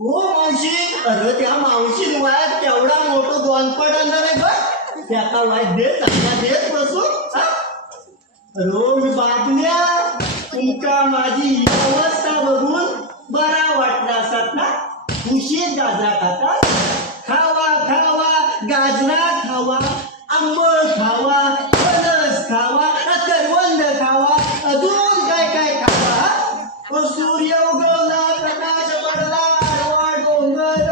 हो मावशी. अरे त्या मावशी वयात केवढा मोठं दोनपट आणणार आहे ग. त्याचा वाय देत चांगला देत बसू. अरे मी बातम्या तुमका माझी ही अवस्था बघून बरा वाटला असतात ना. खुशीत गाजरा खाता. खावा खावा गाजरा खावा, आंबट खावा, फणस खावा, करवंद खावा, अजून काय काय खावा. सूर्य उगवला, प्रकाश पडला, आडवा डोंगर,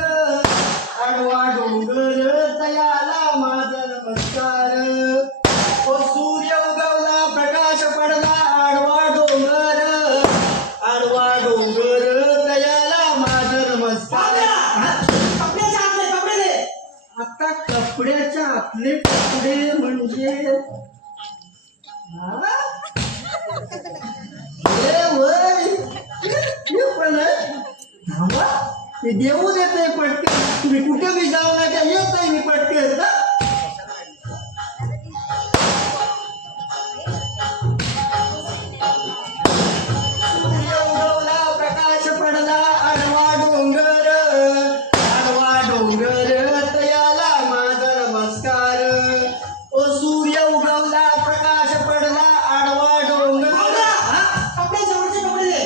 आडवा डोंगर तयाला माझा नमस्कार. सूर्य उगवला, प्रकाश पडला, आडवा डोंगर, आडवा डोंगर तयाला माझा नमस्कार. आता कपड्याच्या आतले कपडे म्हणजे ते देऊ देते पटके. तुम्ही कुठे बी जाऊ नका, येतोय मी पटके. सूर्य उगवला, प्रकाश पडला, आडवा डोंगर, आडवा डोंगर तयाला माझा नमस्कार. ओ सूर्य उगवला, प्रकाश पडला, आडवा डोंगर. कपड्याच्या वरचे कपडे.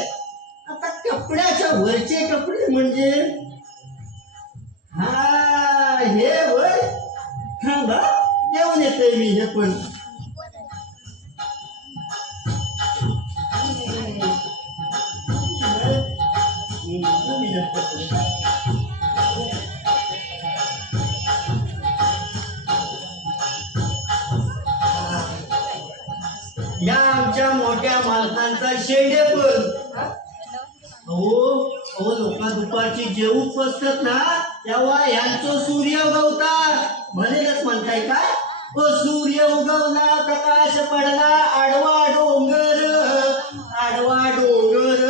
आता कपड्याच्या वरचे कपडे म्हणजे हा हे वय. हा बा येऊन येतोय मी. हे पण या आमच्या मोठ्या मालकांचा शेंडे पण. हो लोक दुपारची जेवूच बसतात ना, तेव्हा यांचं सूर्य उगवतात म्हणेलच म्हणताय काय. सूर्य उगवला, प्रकाश पडला, आडवा डोंगर, आडवा डोंगर.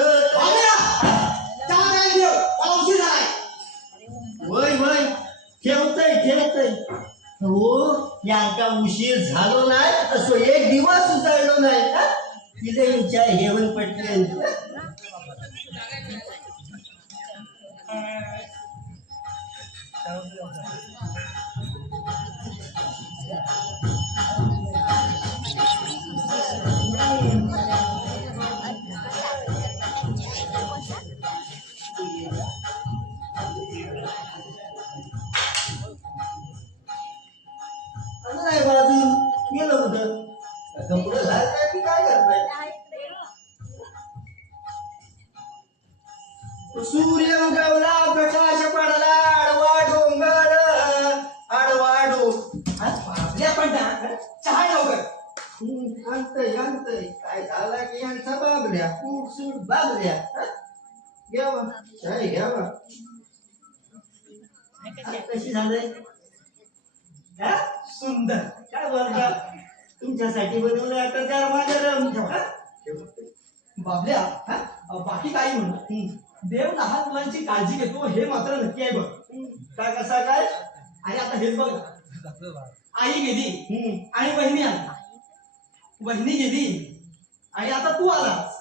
वय वय ठेवतय ठेवतय. हो यांका उशीर झालो नाही, असो एक दिवस उचललो नाही का. तिथे विचार हेवन पटकन. नाही बाजू गेलं कुठं. कपडे घालताय की काय करताय. सूर्य उगवला, प्रकाश पडला, आडवा डोंगर, आडवा डोंगर. पण चहा लवकर. आणतय आणतय. काय झाला की यांचा बाबल्या सूट सूट बाबल्या. घ्यावा चाय घ्यावा. कशी झालंय. सुंदर. काय बोलता. तुमच्यासाठी बनवलं आता गरमागरम. बाबल्या बाकी काही म्हणून देव लहान मुलांची काळजी घेतो हे मात्र नक्की आहे बघ. काय कसा काय. आणि आता हेच बघ. आई गेली आणि बहिणी आली. बहिणी गेली आणि आता तू आलास.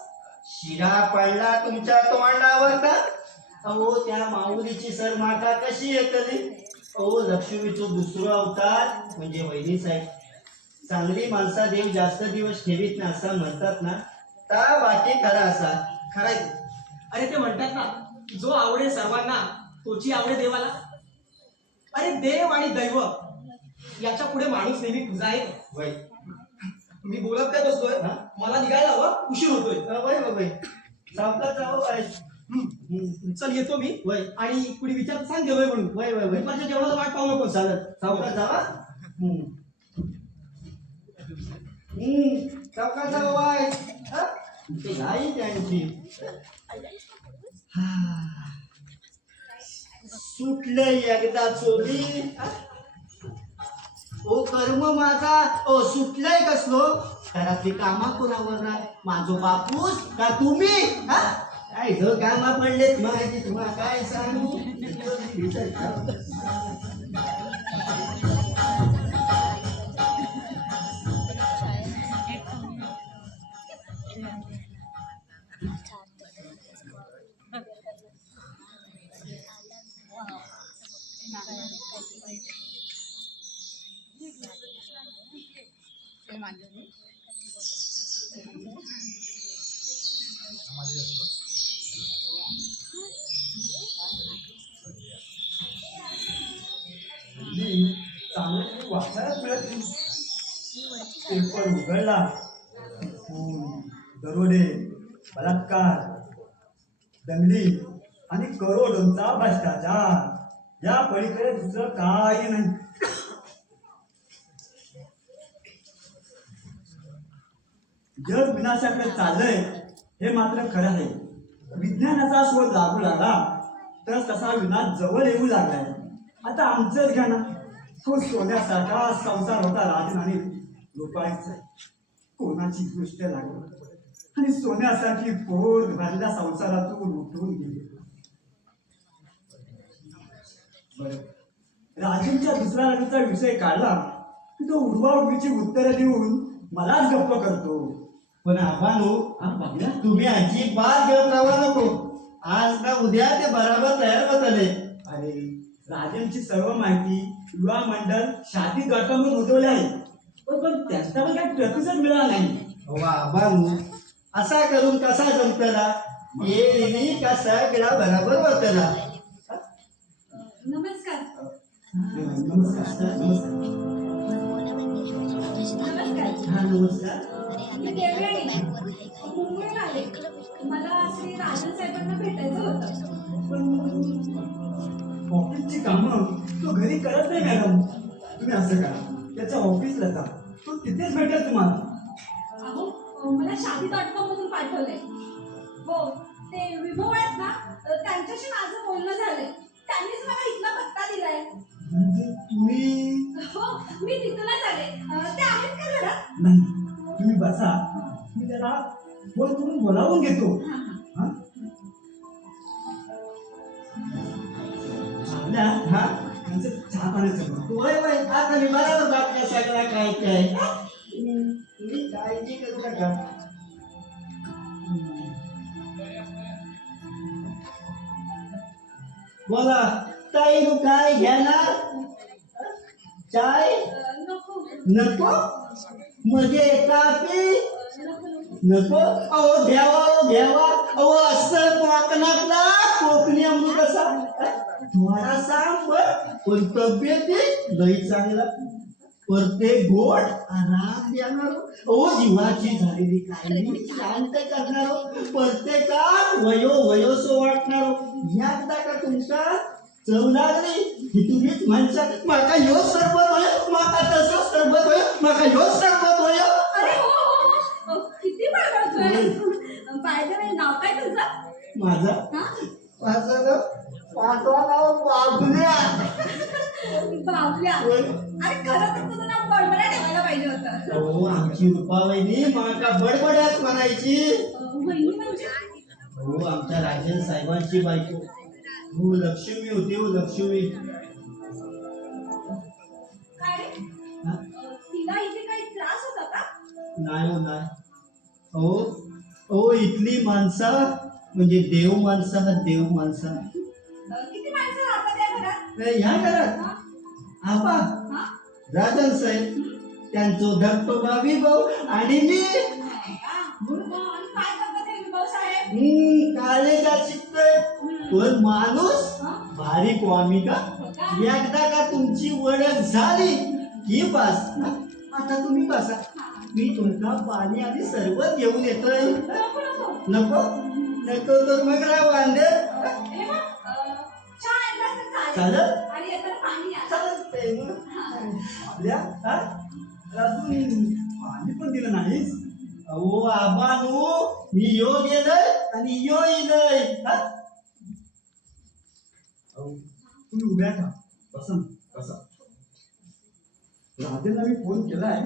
शिरा पडला तुमच्या तोंडावर का. अहो त्या माऊलीची सर माता कशी येतली. अहो लक्ष्मीचं दुसरं अवतार म्हणजे वहिनी साहेब. चांगली माणसा देव जास्त दिवस ठेवीत ना असं म्हणतात ना. ता बाकी खरा असा. खराय. अरे ते म्हणतात ना, जो आवडे सर्वांना तोची आवडे देवाला. अरे देव आणि दैव याच्या पुढे माणूस नेहमी तुझा आहे. मी बोलत काय बसतोय. मला निघायला हवं, उशीर होतोय. सावकाश जावं काय. चल येतो मी. आणि कुणी विचार सांग गेलोय म्हणून. दुपारच्या जेवणाला वाट पाहू नको. चालत सावकाश जावा. सावकाश जावा. नाही त्यांची सुटलंय एकदा चोरी. ओ कर्म माझा सुटलंय कसलो. घरातली कामा कोणावर ना. माझो बापूस का तुम्ही. काय कामा पडलेत माझी तुम्हाला काय सांगू. चांगलं वाचायलाच मिळत नाही. पेपर उघडला, खून, दरोडे, बलात्कार, दंगली आणि करोडोंचा भ्रष्टाचार या पलीकडे दुसरं काही नाही. जग विनाशाकडे चाललंय हे मात्र खरं आहे. विज्ञानाचा शोध लागू लागला तर तसा विनाश जवळ येऊ लागलाय. आता आमचंच घ्या ना, तो सोन्यासारखा संसार होता राजन आणि रुपाईचा. कोणाची गोष्ट लागली आणि सोन्यासाठी पोट भरल्या संसारातून उठून गेले. बरं, राजनच्या दुसऱ्या लग्नाचा विषय काढला की तो उडवाउडवीची उत्तरं देऊन मलाच गप्प करतो. पण आव्हानो तुम्ही अजिबात घेऊन राहा नको. आज का उद्या ते बराबर तयार बदलले. अरे, राजनची सर्व माहिती युवा मंडळ शादी.com वर उठवली आहे, पण त्याचा पण काही प्रतिसाद मिळाला नाही. आव्हानो असा करून कसा जमतला? ये कसा गेला बराबर होतला. नमस्कार. नमस्कार. नमस्कार. हा, नमस्कार. मी देवयानी मुंबईला आले. मला श्री राजन साहेबांना भेटायचं होतं. पण ऑफिसची कामं तो घरी करत नाही मॅडम. तुम्ही असं करा, त्याच्या ऑफिसला जा, तो तिथेच भेटेल तुम्हाला. अहो, मला शादी.com मधून पाठवलंय. हो, ते विभव आहेत ना, त्यांच्याशी माझं बोलणं झालंय. त्यांनीच मला इथला पत्ता दिलाय. म्हणजे तुम्ही? हो, मी तिथूनच आले. ते आहेत का घरात? नाही, तुम्ही बसा, मी त्याला फोन करून बोलावून घेतो. हा? आपल्या हा त्यांचं चहा पाण्याचं बघ. होय होय, आता मी बरोबर बातम्या सगळ्या काय काय. तुम्ही काळजी करू नका. बोला ताई, तू काय घेणार? चाय नको. नको? म्हणजे कापी नको? अहो घ्यावा. अहो असं कोकणातला कोकणी अमृत कसा थोडा सांग पण तब्येत लई चांगला. प्रत्येक गोड आराम देणार. अहो जीवाची झालेली काळजी शांत करणार. प्रत्येकात वयोसो वाटणार. एकदा का तुमचा चव लागली की तुम्हीच म्हणशाल माका ह्यो सरबत होय, माका तसं सरबत होय, माका ह्यो सरबत होय. अरे हो, किती बळबळतोय. बाय द वे, नाव काय तुझं? माझं नाव पाठवा नाव बाबल्या. बाबल्या. अरे खरं तर तुझं नाव बडबड्या ठेवायला पाहिजे होतं. हो, आमची रुपावहिनी माका बडबड्यात म्हणायची. वहिनी म्हणजे? हो, आमच्या राजन साहेबांची बायको. हो, लक्ष्मी होती. हो, लक्ष्मी. काय रे? तिला इथे काही त्रास होता का? नाही हो, नाही. हो, इथली माणसं म्हणजे देव माणसं. किती माणसं राहतात या घरात? ह्या घरात आपा हा? राजन साहेब, त्यांचं धक्तोबा विभव आणि मी. आणि काय करतात हे विभव साहेब? कॉलेजात शिकतोय. पण माणूस हा? भारी कॉमी का. एकदा का तुमची ओळख झाली की बस. आता तुम्ही बसा, मी तुमचा पाणी आणि सरबत घेऊन येतोय. नको. नको तर मग राव वांदे. हे बघ, चहा आणलास तर चालेल. चालेल? आणि येताना पाणी आण. चालतंय मग. आपल्या अजून पाणी पण दिलं नाहीस. अहो आबानू, मी यो गेलंय आणि यो येलंय. तुम्ही उभ्या का बसा. राजेंना मी फोन केलाय,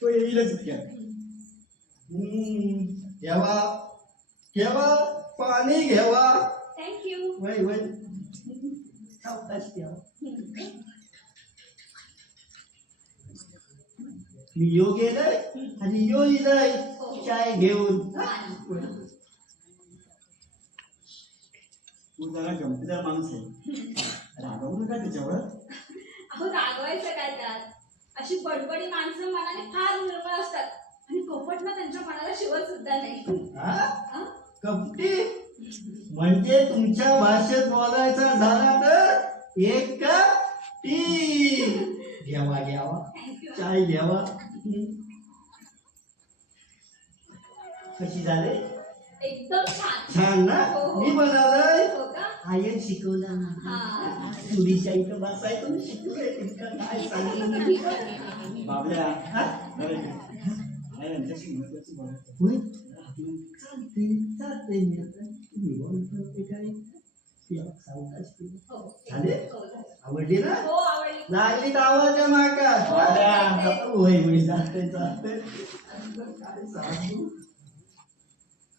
तो येईलच इतक्यात. घ्यावा पाणी घ्यावा. थँक्यू. वय सावकाश घ्यावा. मी यो गेलंय आणि यो इलय चाय घेऊन. तू जरा गमतीदार माणूस आहे, रागवू नका त्याच्यावर. अहो रागवायचं काय त्यात? अशी बडबडी माणसं मनाने फार निर्मळ असतात आणि कपट ना त्यांच्या मनाला शिवत सुद्धा नाही. हा? कपटी म्हणजे तुमच्या भाषेत बोलायचा झाला तर एक कप टी. घ्यावा घ्यावा, थँक्यू. चाय घ्यावा. कशी झाले? एकदम छान. छान ना? हो. मी बनवलंय. हो का? आयन शिकवला ना. हा. सुरीच्या इथं बसायचं मी शिकवलंय तितकं काय सांगू. बाबल्या हा? अरे काय यांच्याशी महत्वाची बोलायचं होय? चालते चालते मी आता मी बोलतो काय तेव्हा सावकाश केलं. हो. झाले? हो, झालं. आवडली ना? हो, आवडली. लागली तर आवाज द्या माका. होय होय जाते जाते काय सांगू.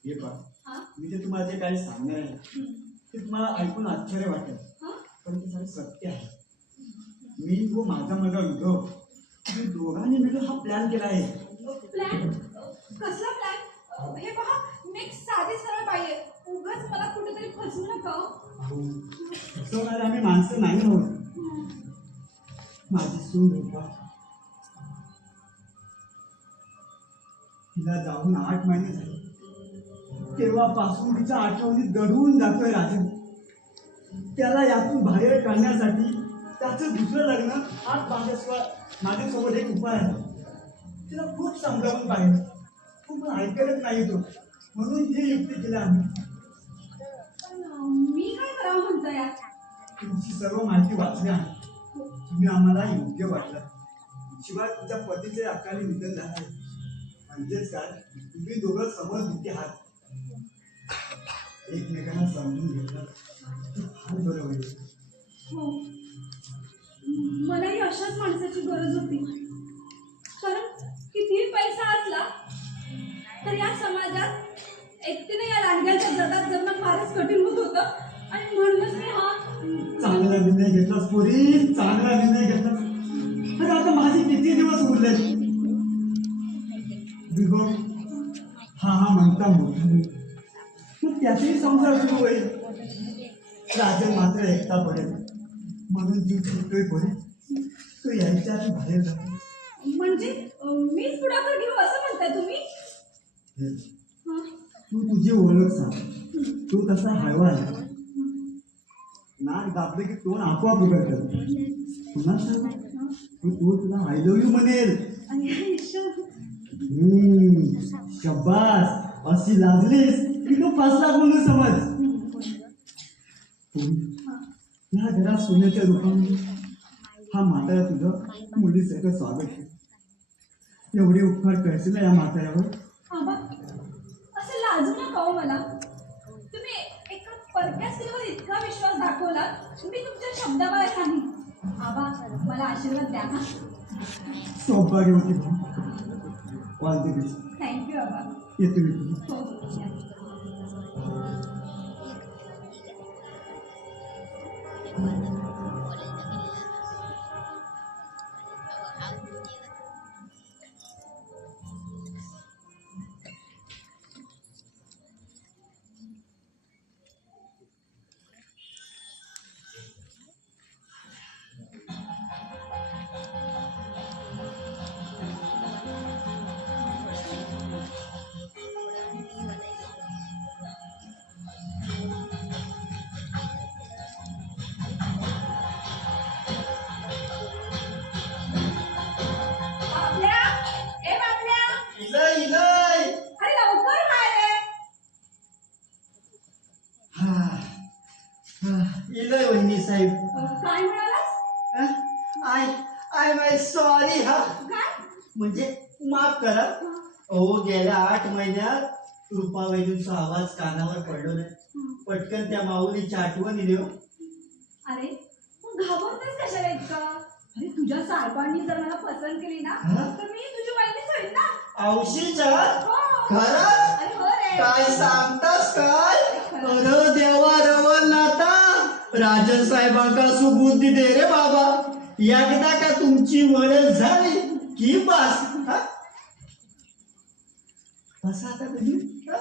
हे पहा हा? मी ते तुम्हाला जे काही सांगणार आहे हम्म. ते तुम्हाला ऐकून आश्चर्य वाटेल हा? पण ते सगळं सत्य आहे. मी व माझा मुलगा उद्धव आम्ही दोघांनी मिळून हा प्लॅन केला आहे. प्लॅन? कसला प्लॅन? हे पहा मी एक साधी सरळ बाई आहे. उगाच मला कुठेतरी फसवू नका हो. फसवणारे आम्ही माणसं नाही आहोत. हम्म. माझी सून रूपा तिला जाऊन 8 महिने झाले. तेव्हापासून तिच्या आठवणीत दडून जातोय राजन. त्याला यातून बाहेर काढण्यासाठी त्याचं दुसरं लग्न आज माझ्यासोबत एक उपाय आहे. तिला खूप समजावून पाहिजे खूप ऐकलंच नाही तो म्हणून ही युक्ती केली आम्ही. पण मी काय करावं म्हणतो यार? तुमची सर्व माहिती वाचली आहे. तुम्ही आम्हाला योग्य वाटलं. शिवाय तुमच्या पतीचे अकाली निधन झालं आहे. म्हणजेच काय तुम्ही दोघं समजूती आहात. एकमेकांना समजून घेतलं तर फार बरं होईल. हो, मलाही अशाच माणसाची गरज होती. कारण कितीही पैसा असला तर या समाजात एकटीने या लांडग्याच्या जगात जगणं फारच कठीण होत होतं. आणि म्हणूनच मी हा चांगला निर्णय घेतलास पोरी, चांगला निर्णय घेतलास. अरे आता माझे किती दिवस उरले. विभो हा म्हणता मोठा मग त्याचाही संसार सुरू होईल. राजन मात्र एकटा पडेल म्हणून जीव सुटतोय पोरी. तो यायच्या आधी बाहेर जातो. म्हणजे मीच पुढाकार घेऊ असं म्हणताय तुम्ही? हं? तू तुझी ओळख सांग. तू तसा हळवा आहे. नाक दाबले की तोंड आपोआप उघडतं. पुन्हा सांग तू तुला आय लव्ह यू म्हणेल. आणि ईश्वर, शब्बास अशी लाजलीस की तू फसला म्हणून समज. या घरात सोन्याच्या रूपाने हा म्हातारा तुझं मुलीसारखं स्वागत आहे. एवढे उपकार करशील ना या म्हाताऱ्यावर. आबा असं लाजू नका हो मला. तुम्ही एका परक्या स्त्रीवर इतका विश्वास दाखवला मी तुमच्या शब्दाबाहेर नाही. आबा मला आशीर्वाद द्या ना. सौभाग्य होती भाऊ. All the best. थँक्यू आबा. येतो मी. हो हो या. बाबल्या, ए बाबल्या, इलय इलय. अरे लवकर बाहेर ये. इलय वहिनी साहेब. काय म्हणालास? I I my sorry. हा काय? म्हणजे माफ करा. अहो गेल्या 8 महिन्यात रूपा वैद्यूचा आवाज कानावर पडलो नाही. पटकन त्या माऊलीची आठवण येईल. अरे मग घाबरतेस कशाला इतका? अरे तुझ्या साहेबांनी जर मला पसंत केली ना हा? तर मी तुझी वहिनीच होईल ना. औशीच्या हो. खरंच? अरे हो रे. काय सांगतास काय? अरे देवा रवण नाता. राजन साहेबांका सुबुद्धी दे रे बाबा. एकदा का तुमची वळण झाली की बस. हा? बसा आता तुम्ही. हा?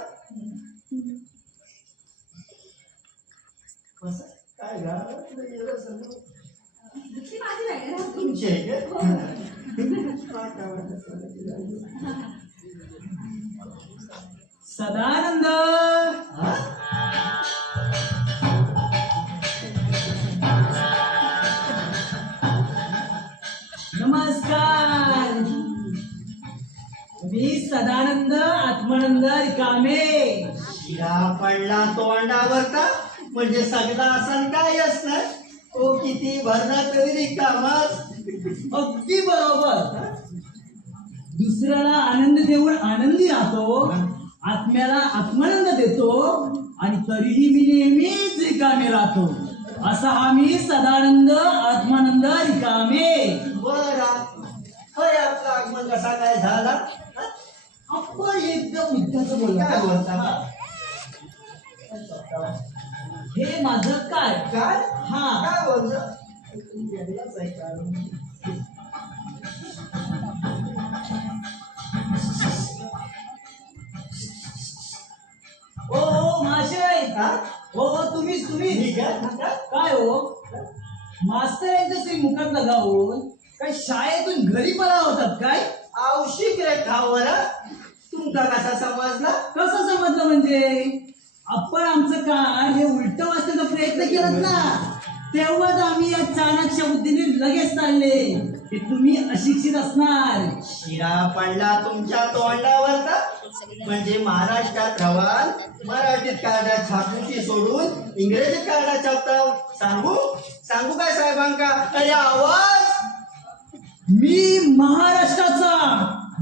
बसा. काय गावातलं गेलं सगळं. ती माझी बॅग आहे. तुमची आहे हो. का? सदानंद हा? नमस्कार. मी सदानंद आत्मानंद रिकामे. शिरा पडला तोंडावर का म्हणजे सगळा असन काय असणार तो किती भरला तरी रिकामाच. अगदी बरोबर. दुसऱ्याला आनंद देऊन आनंदी राहतो, आत्म्याला आत्मानंद देतो आणि तरीही मी नेहमीच रिकामे राहतो. असा हा मी सदानंद आत्मानंद रिकामे. बरा होय आपलं आगमन कसा काय झाला? हा? आपण एकदम मुद्द्याचं बोलला. काय बोलता? हे माझं काय काय हा काय बोलता? वेगळाच आहे का? ओ महाशय. हा? हो तुम्हीच तुम्ही ठीक आहे काय? काय हो मास्तर यांच्या श्री मुखात लगावून काय शाळेतून घरी पळा होतात काय? आवशिक रे खावर तुमका कसा समजला? कसं समजलं म्हणजे आपण आमचं काय हे उलट वाचण्याचा प्रयत्न केलात ना, तेव्हाच आम्ही या चाणक्य बुद्धीने लगेच चालले की तुम्ही अशिक्षित असणार. शिरा पडला तुमच्या तोंडावर का म्हणजे महाराष्ट्रात रवाल मराठीत कार्डा छापूची सोडून इंग्रजीत कार्डा छापता. सांगू सांगू काय साहेबांका? अरे आवाज. मी महाराष्ट्राचा,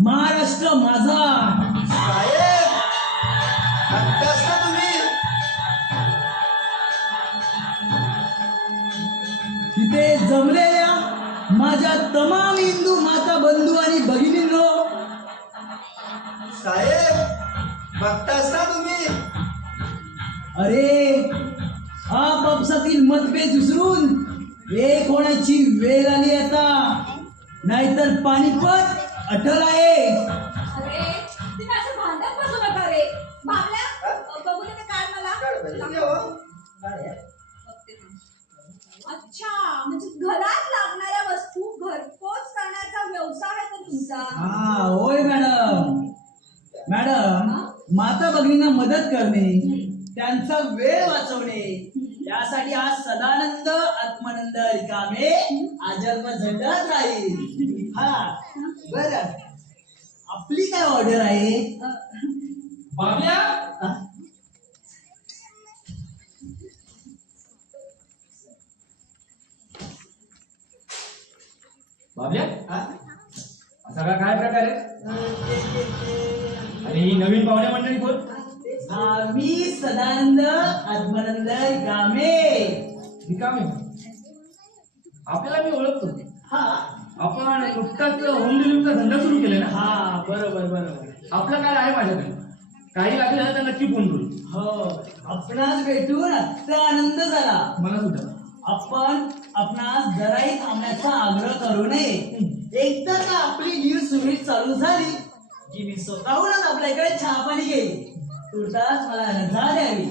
महाराष्ट्र माझा. साहेब हक्काच ना तुम्ही? तिथे जमलेल्या माझ्या तमाम हिंदू माता बंधू आणि भगिनींनो, साहेब बघताच ना तुम्ही? अरे आपापसातील मतभेद विसरून एक होण्याची वेळ आली आता, नाहीतर पानिपत अटल आहे. अरे तुम्ही असं भांडत बसू नका रे. बाबल्या बघू दे ते काय मला. बघते थांब. अच्छा म्हणजे घरात लागणाऱ्या वस्तू घरपोच करण्याचा व्यवसाय आहे तो तुमचा. हा होय मॅडम. मॅडम माता भगिनींना मदत करणे, त्यांचा वेळ वाचवणे यासाठी आज सदानंद आत्मानंद रिकामे आजन्म झटत राहील. हा बर आपली काय ऑर्डर आहे? बाबल्या हा? बाबल्या हा? असा काय प्रकार आहे? आणि ही नवीन पाहुण्या मंडळी कोण? मी सदानंद आत्मानंद रिकामे. रिकामे आपल्याला मी ओळखतो. हा आपण नुकताच होम डिलिव्हरीचा धंदा सुरू केलाय ना? हा बरोबर बरोबर. आपलं काय आहे माझ्याकडे, काही लागलं तर नक्की फोन करू. हो आपणास भेटून अत्य आनंद झाला. मला सुद्धा. आपणास जराही थांबण्याचा आग्रह करू नये. एकदा का आपली न्यूज सुरळीत चालू झाली की मी स्वतःहूनच आपल्याकडे चहा पाणी घेईल. तुर्तास मला रजा द्यावी.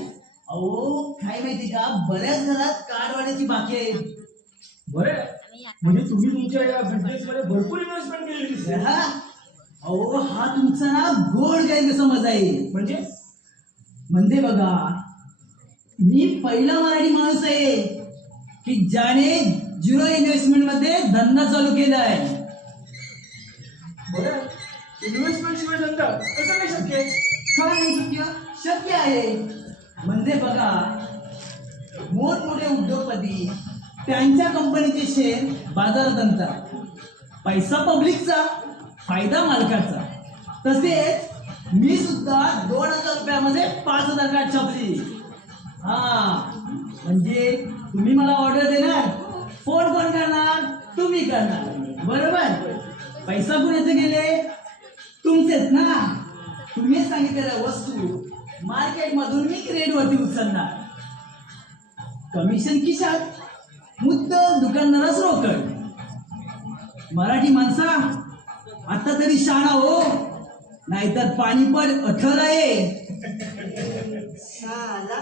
अहो काय माहिती का, बऱ्याच घरात कार्ड वाढायची बाकी आहे. बरं म्हणजे तुम्ही तुमच्या या बिझनेस मध्ये भरपूर इन्व्हेस्टमेंट केलेली दिसते. हा अहो हा तुमचा ना गोड गैरसमज आहे. म्हणजे बघा, मी पहिला मराठी माणूस आहे की ज्याने झिरो इन्व्हेस्टमेंट मध्ये धंदा चालू केलाय. बरं इन्व्हेस्टमेंट शिवाय धंदा कसं काय शक्य आहे? काय नाही शक्य? शक्य आहे. म्हणजे बघा, मोठमोठे उद्योगपती त्यांच्या कंपनीचे शेअर बाजारात आणतात. पैसा पब्लिकचा, फायदा मालकाचा. तसेच मी सुद्धा 2000 रुपयामध्ये 5000 कार्ड छापली. हा म्हणजे तुम्ही मला ऑर्डर देणार, फोन कोण करणार? तुम्ही करणार बरोबर. पैसा कुणाचे गेले? तुमचेच ना. तुम्ही सांगितलेल्या वस्तू मार्केटमधून मी क्रेडवरती उचलणार. कमिशन खिशात, मुद्दाम दुकानदारास रोकड. मराठी माणसा आता तरी शाणा हो, नाहीतर पाणीपट अठल आहे. साला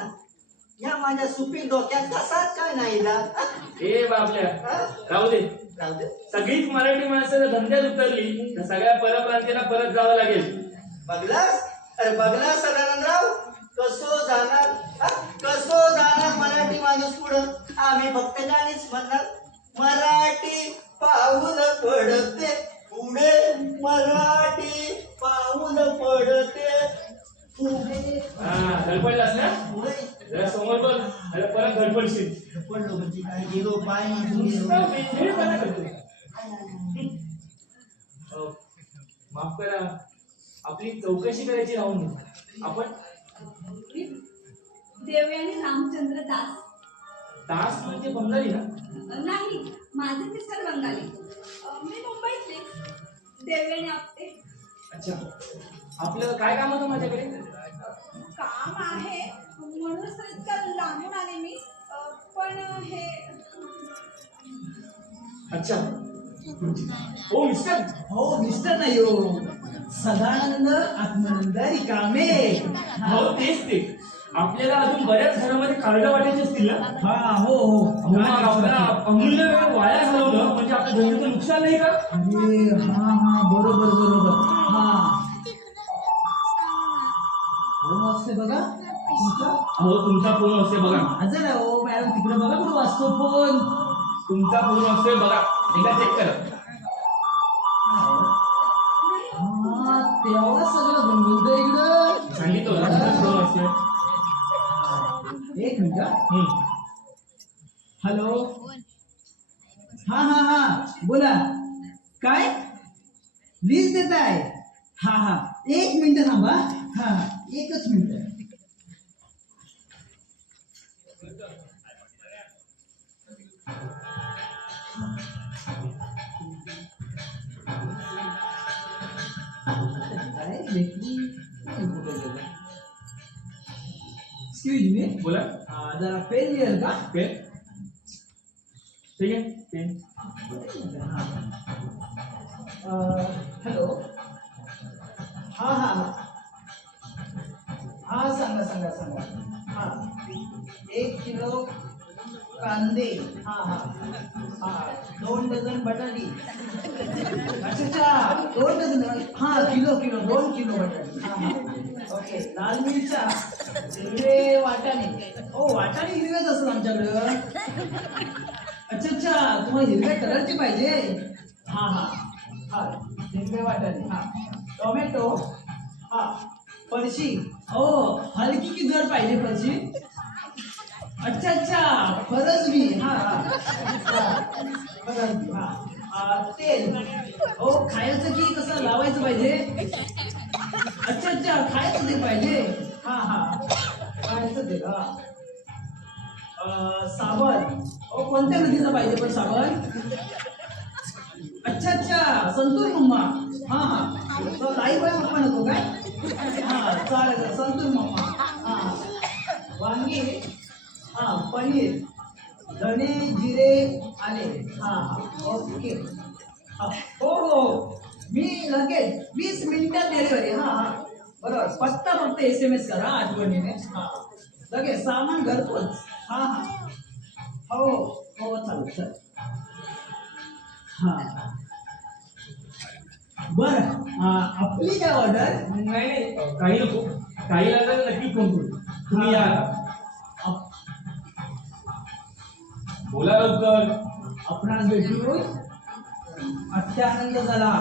या माझ्या सुपीक डोक्यात कसाच काय नाही ला. ए बापल्या हा? राहू दे. राहू दे. सगळीच मराठी माणसं जर धंद्यात उतरली तर सगळ्या परप्रांतीला परत जावं लागेल. बघलास? अरे बघलास सदानंदराव, कसो जाणार हा? कसो जाणार मराठी माणूस पुढं? आम्ही फक्त गाणीच म्हणणार. मराठी पाऊल पडते पुढे, मराठी पाऊल पडते पुढे. हा धडपडलास ना, पुढे जरा समोर बघ, जरा परत धडपडशील. पडलो म्हणजे काय गेलो, पाय मागून नुसता गेलो. वेंधळेपणा करतो. माफ करा, आपली चौकशी करायची राहून गेली. आपण मी देवयानी रामचंद्र दास. दास म्हणजे बंगाली ना? नाही, माझे मिस्टर बंगाली. मी मुंबईतली. देवयानी आपटे. अच्छा, आपलं काय काम होतं माझ्याकडे? काम आहे म्हणूनच तर इतकं लांबून आले मी. पण हे अच्छा, ओ मिस्टर. हो मिस्टर नाही हो, सदानंद आत्मानंद रिकामे. हो तेच ते. आपल्याला अजून बऱ्याच घरामध्ये कार्ड वाटायचे असतील ना? हा हो हो. मग आपला अमूल्य वेळ वाया घालवलं म्हणजे आपल्या धंद्याचं नुकसान नाही का? अरे हा हा बरोबर बरोबर. हा फोन वाजते बघा तुमचा. हो तुमचा फोन असते बघा. माझं नाही हो मॅडम, तिकडे बघा कुठं वाजतो फोन. तुमचा फोन असतोय बघा, एकदा चेक करा. हा तेव्हा सगळं गुणगुणतं इकडं. सांगितलं ना तुमचा फोन असतोय. एक मिनिट. हॅलो. हा हा हा बोला. काय लीज देत आहे? हा हा एक मिनिट थांबा. हा हा एकच मिनिट. एक्सक्यूज मी, बोला. जरा पेन लिहिल का? पेन ठीक आहे. पेन. हॅलो. हा हा हा सांगा सांगा सांगा. हा 1 किलो कांदे. हा हा हा 2 डझन बटाटी. अच्छा अच्छा 2 डझन. हा किलो किलो 2 किलो बटाटी. हा हा ओके. लाल मिरच्या, हिरवे वाटाणे. हो वाटाणे हिरवेच असतात आमच्याकडं. अच्छा अच्छा तुम्हाला हिरव्या कलरची पाहिजे. हा हा हा हिरवे वाटाणे. हा टोमॅटो. हा फरशी. हो हलकी की जड पाहिजे फरशी? अच्छा अच्छा फरसबी. हा हा फरसबी. हा तेल. हो खायचं की कसं लावायचं पाहिजे? अच्छा अच्छा खायचं तेल पाहिजे. हा हा खायचं तेल. हा साबण. हो कोणत्या नदीचं पाहिजे पण साबण? अच्छा अच्छा संतूर मम्मा. हा हा तो लाई बाय मम्मा नको काय? हा चालेल संतूर मम्मा. हा वांगी. हा पनीर, धणे जिरे आले. हा ओके. हो हो मी लगेच 20 मिनिटात डिलिव्हरी. हा हा बरोबर. पत्ता फक्त SMS करा आठवणीने. हा लगेच सामान घरपोच. हा हा हो हो चालेल चल. हा बरं आपली काय ऑर्डर? नाही नाही काही नको. काही लागलं तर नक्की फोन करू. तुम्ही या आता. बोला लवकर. आपणास भेटून अत्यानंद झाला.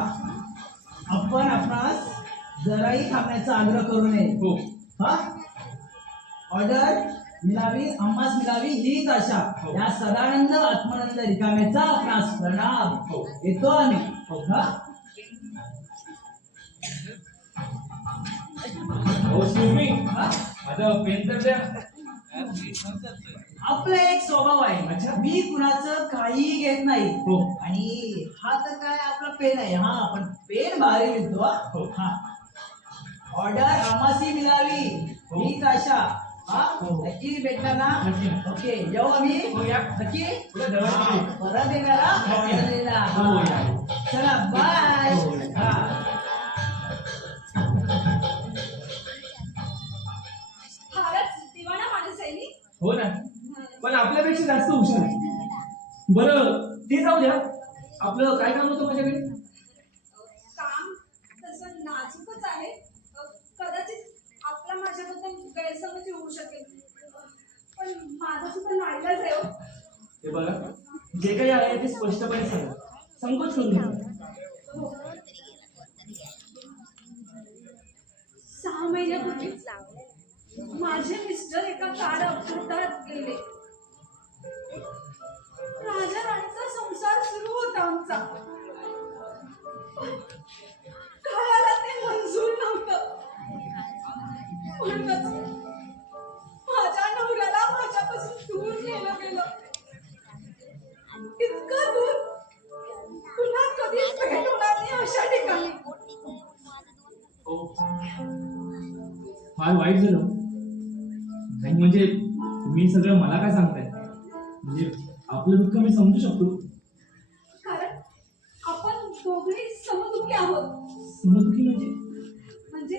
आपण आपणास जराही थांबण्याचा आग्रह करू नये. हो हा ऑर्डर मिळावी, आम्हास मिळावी हीच आशा. हो. या सदानंद आत्मानंद रिकामेचा आपणास प्रणाम. हो. येतो आम्ही. हो. हा हो excuse me. हा? माझं पेन तर द्या. आपला एक स्वभाव आहे. अच्छा. मी कुणाचं काही घेत नाही. हो. आणि हा तर काय आपला पेन आहे. हा आपण पेन भारी लिहितो. हो. हा ऑर्डर आम्हासी मिळावी हो. हीच आशा. हा हो. नक्की भेटणार ना? नक्की. ओके जाऊ आम्ही. हो या. नक्की पुढे जवळ हा, ये. परत येणारा नक्की. ऑर्डर येणार. हो, हा. या. चला बाय. हो. हा फारच दिवाणा माणूस आहे मी. हो ना, पण आपल्यापेक्षा जास्त हुशार आहे. बरं ते जाऊ द्या, आपलं काय काम होतं माझ्याकडे? काम तसं नाजूकच आहे. कदाचित आपला माझ्याबद्दल गैरसमज होऊ शकेल, पण माझा सुद्धा नाईलाज आहे हो. हे बघा, जे काही आहे ते स्पष्टपणे सांगा, संकोच करू नका. हो. 6 महिन्यापूर्वी माझे मिस्टर एका कार अपघातात गेले. राजा राणीचा संसार सुरू होता आमचा. काळाला ते मंजूर नव्हतं. म्हणूनच माझ्या नवऱ्याला माझ्यापासून दूर नेलं गेलं. इतकं दूर पुन्हा कधीच भेट होणार नाही अशा ठिकाणी. हो, फार वाईट झालं. नाही म्हणजे तुम्ही सगळं मला काय सांगताय? म्हणजे आपलं दुःख मी समजू शकतो. कारण आपण दोघे समदुखी आहोत. समजुकी म्हणजे? म्हणजे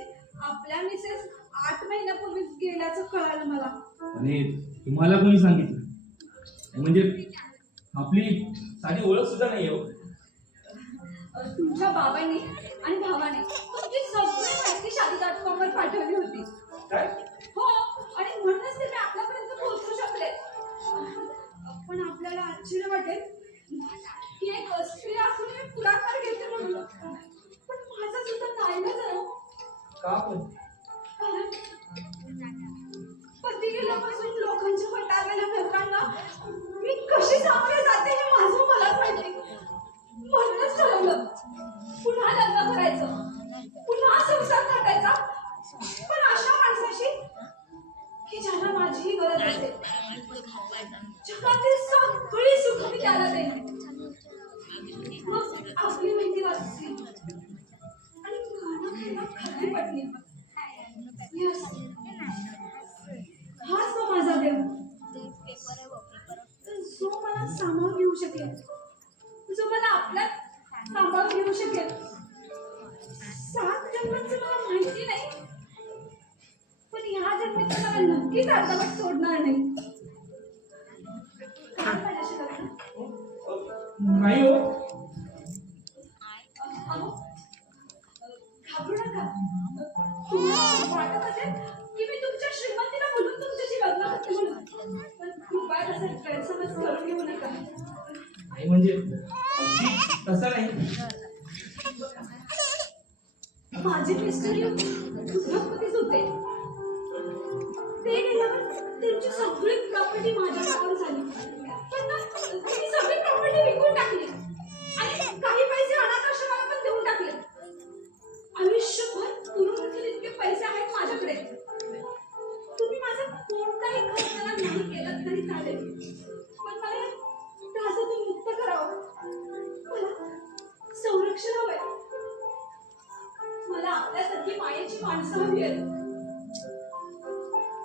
आपल्या मिसेस 8 महिन्यापूर्वीच गेल्याचं कळालं मला. आणि तुम्हाला कोणी सांगितलं? म्हणजे आपली साधी ओळख सुद्धा नाही हो. तुमच्या बाबांनी आणि भावाने तुमची सगळी माहिती शादी.com वर पाठवली होती. काय? हो, आणि म्हणूनच ते मी आपल्यापर्यंत पोहोचू शकले. पण आपल्याला आश्चर्य वाटेल की एक स्त्री असून मी पुढाकार घेते म्हणून. पण माझा सुद्धा नाईलाज आहे. का पण? कारण पती गेल्यापासून लोकांच्या वटारलेल्या नजरांना मी कशी सामोरे जाते हे माझं मलाच माहिती. म्हणूनच ठरवलं पुन्हा लग्न करायचं, पुन्हा संसार थाटायचा, पण अशा माणसाशी की ज्याला माझीही गरज असेल. जगातील सगळी सुख मी त्याला देईन. मग आपली माहिती वाचली आणि गाणं खाली पडली. Yes. हाच तो माझा देव, जो मला सामावून घेऊ शकेल, जो मला आपल्यात सांभाळून घेऊ शकेल. 7 जन्मांचं मला माहिती नाही, पण ह्या जन्मी तर मला नक्कीच अर्धवट सोडणार नाही. काय माझ्याशी लग्न? नाही हो. अहो, घाबरू नका. तुम्हाला वाटत असेल की मी तुमच्या श्रीमंतीला बोलून तुमच्याशी लग्न करते म्हणून, पण कृपया तसा गैरसमज करून घेऊ नका. नाही म्हणजे अगदी तसं नाही. माझे मिस्टर उद्योगपतीच होते. ते गेल्यावर त्यांची सगळी प्रॉपर्टी माझ्या नावावर झाली. पण ना, त्यांनी सगळी प्रॉपर्टी विकून टाकली आणि काही पैसे अनाथ आश्रमाला पण देऊन टाकले. आयुष्यभर पुरून उरतील इतके पैसे आहेत माझ्याकडे. तुम्ही माझा कोणताही खर्च नाही केला तरी चालेल, पण मला या त्रासातून मुक्त करावं. मला संरक्षण हवंय. मला आपल्यासारखी मायेची माणसं हवी आहेत.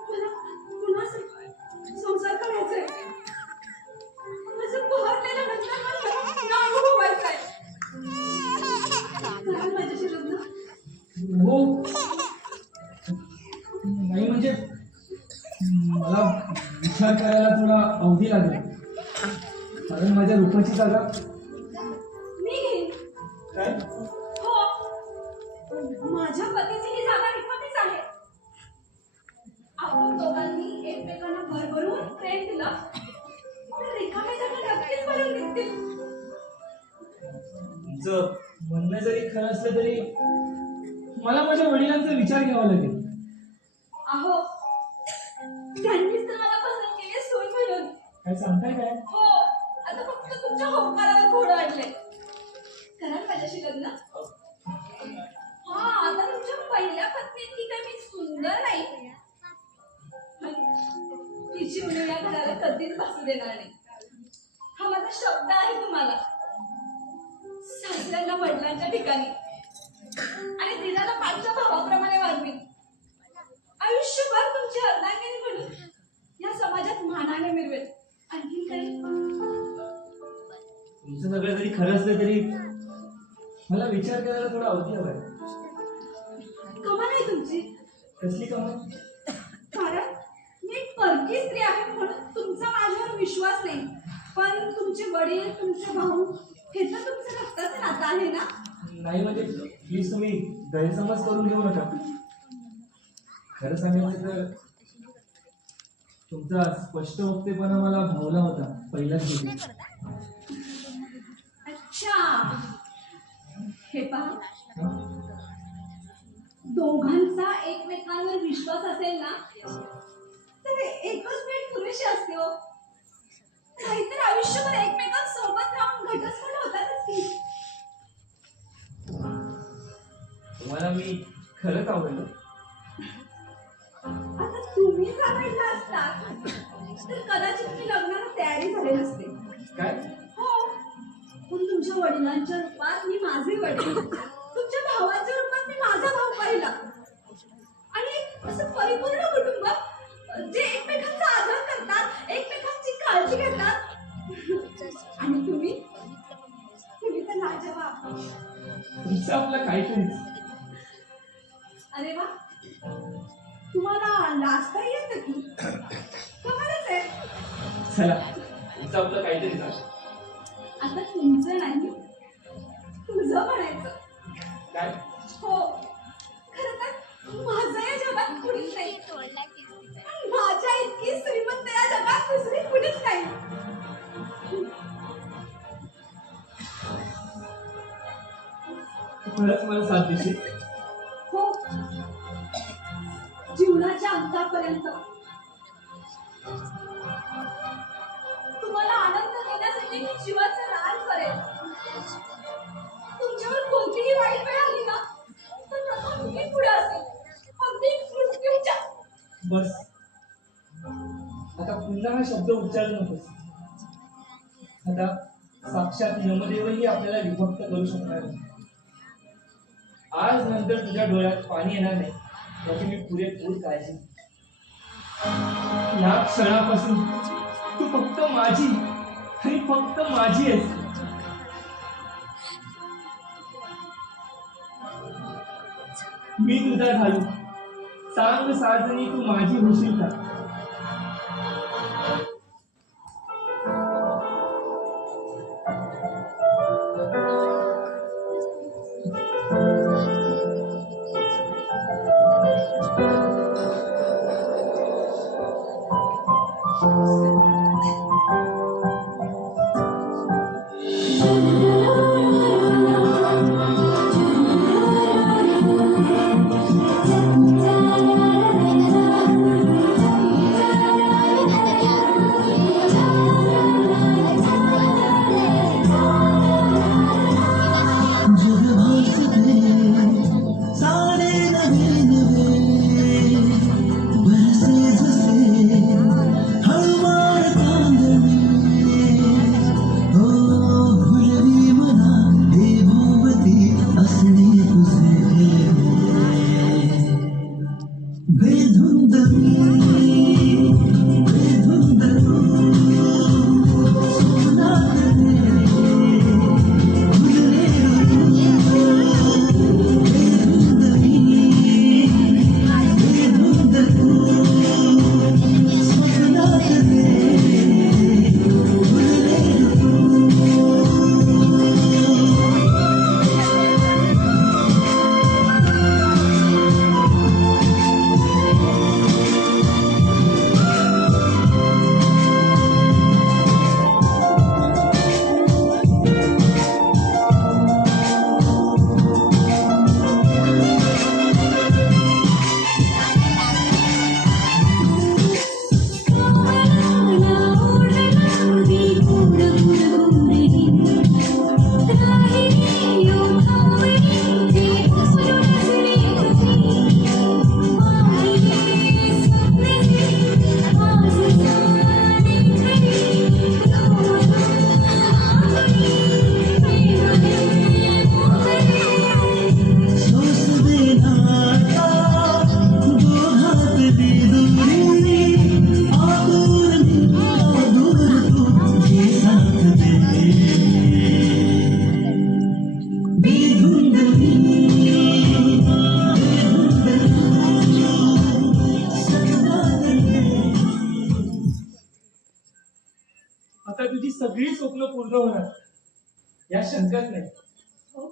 मला पुन्हा संसार करायचा आहे. माझं बहरलेलं लग्न मला अनुभवायचं आहे. कराल माझ्याशी लग्न? हो. नाही म्हणजे मला विचार करायला थोडा अवधी लागेल, कारण माझ्या रूपाची जागा मी घेईन. काय? हो, माझ्या पतीची ही जागा रिकामीच आहे. आपण दोघांनी एकमेकांना भरभरून प्रेम दिलं तर रिकामी जागा नक्कीच भरून निघतील. तुमचं म्हणणं जरी खरं असलं तरी मला माझ्या वडिलांचा विचार घ्यावा लागेल. अहो, त्यांनीच तर मला पसंत केली सून म्हणून. काय सांगताय काय? हो, आता फक्त तुमच्या होकारावर घोडं आणलंय. कराल माझ्याशी लग्न? हा, आता तुमच्या पहिल्या पत्नी काय मी सुंदर नाही, पण तिची मुलं या घराला कधीच बसू देणार नाही. हा माझा शब्द आहे तुम्हाला. सासऱ्यांना वडिलांच्या ठिकाणी आणि दिलाला पाठच्या भावाप्रमाणे वागवीन. आयुष्यभर तुमची अर्धांगिनी म्हणून या समाजात मानाने मिरवेल. आणखी काही? तुमचं सगळं जरी खरं असलं तरी मला विचार करायला थोडा अवधी हवाय. कमाल आहे तुमची. कसली कमाल? कारण मी एक परकी स्त्री आहे म्हणून तुमचा माझ्यावर विश्वास नाही. पण तुमचे वडील तुमचे भाऊ हे तर तुमचं रक्ताचं नातं आहे ना. नाही म्हणजे प्लीज तुम्ही गैरसमज करून घेऊ नका. खरं सांगायचं तर तुमचा स्पष्ट वक्तेपणा मला भावला होता पहिल्याच भेटीत. अच्छा, हे पहा, दोघांचा एकमेकांवर विश्वास असेल ना तर एकच भेट पुरेशी असते हो. नाहीतर आयुष्यभर एकमेकांसोबत राहून घटस्फोट होतातच की. तुम्हाला मी खरंच आवडलं. आता तुम्हीच आवडला असता तर कदाचित मी लग्नाला तयारी झाले नसते. काय? हो, पण तुमच्या वडिलांच्या रूपात मी माझे वडील, तुमच्या भावाच्या रूपात मी माझा भाऊ पाहिला आणि असं परिपूर्ण कुटुंब जे एकमेकांचा आदर करतात, एकमेकांची काळजी घेतात. आणि तुम्ही तर लाजवाब. तुमचं आपलं काहीतरीच. अरे वा, तुम्हाला लाजता येतं की? कमालच आहे. चला, तुमचं आपलं काहीतरी झालं. आता तुमचं नाही, तुझं म्हणायचं. काय? हो, खरं तर माझं या जगात कुणीच नाही. माझ्या इतकी श्रीमंत या जगात दुसरी कुणीच नाही. खरंच मला साथ देशील? हो, जीवनाच्या अंतापर्यंत तुम्हाला आनंद देण्यासाठी मी जीवाचं रान करेन. तुमच्यावर कोणतीही वाईट वेळ आली ना तर प्रथम मी पुढे असेल, अगदी मृत्यूच्या. बस, आता पुन्हा हा शब्द उच्चारू नकोस. आता साक्षात यमदेवही आपल्याला विभक्त करू शकणार नाही. आज नंतर तुझ्या डोळ्यात पाणी येणार नाही याची मी पुरेपूर काळजी घेईन. या क्षणापासून तू फक्त माझी आणि फक्त माझी आहेस. मी तुझा झालो. सांग साजनी, तू माझी होशील का? तुझं पूर्ण होणार या शंकाच नाही. हो.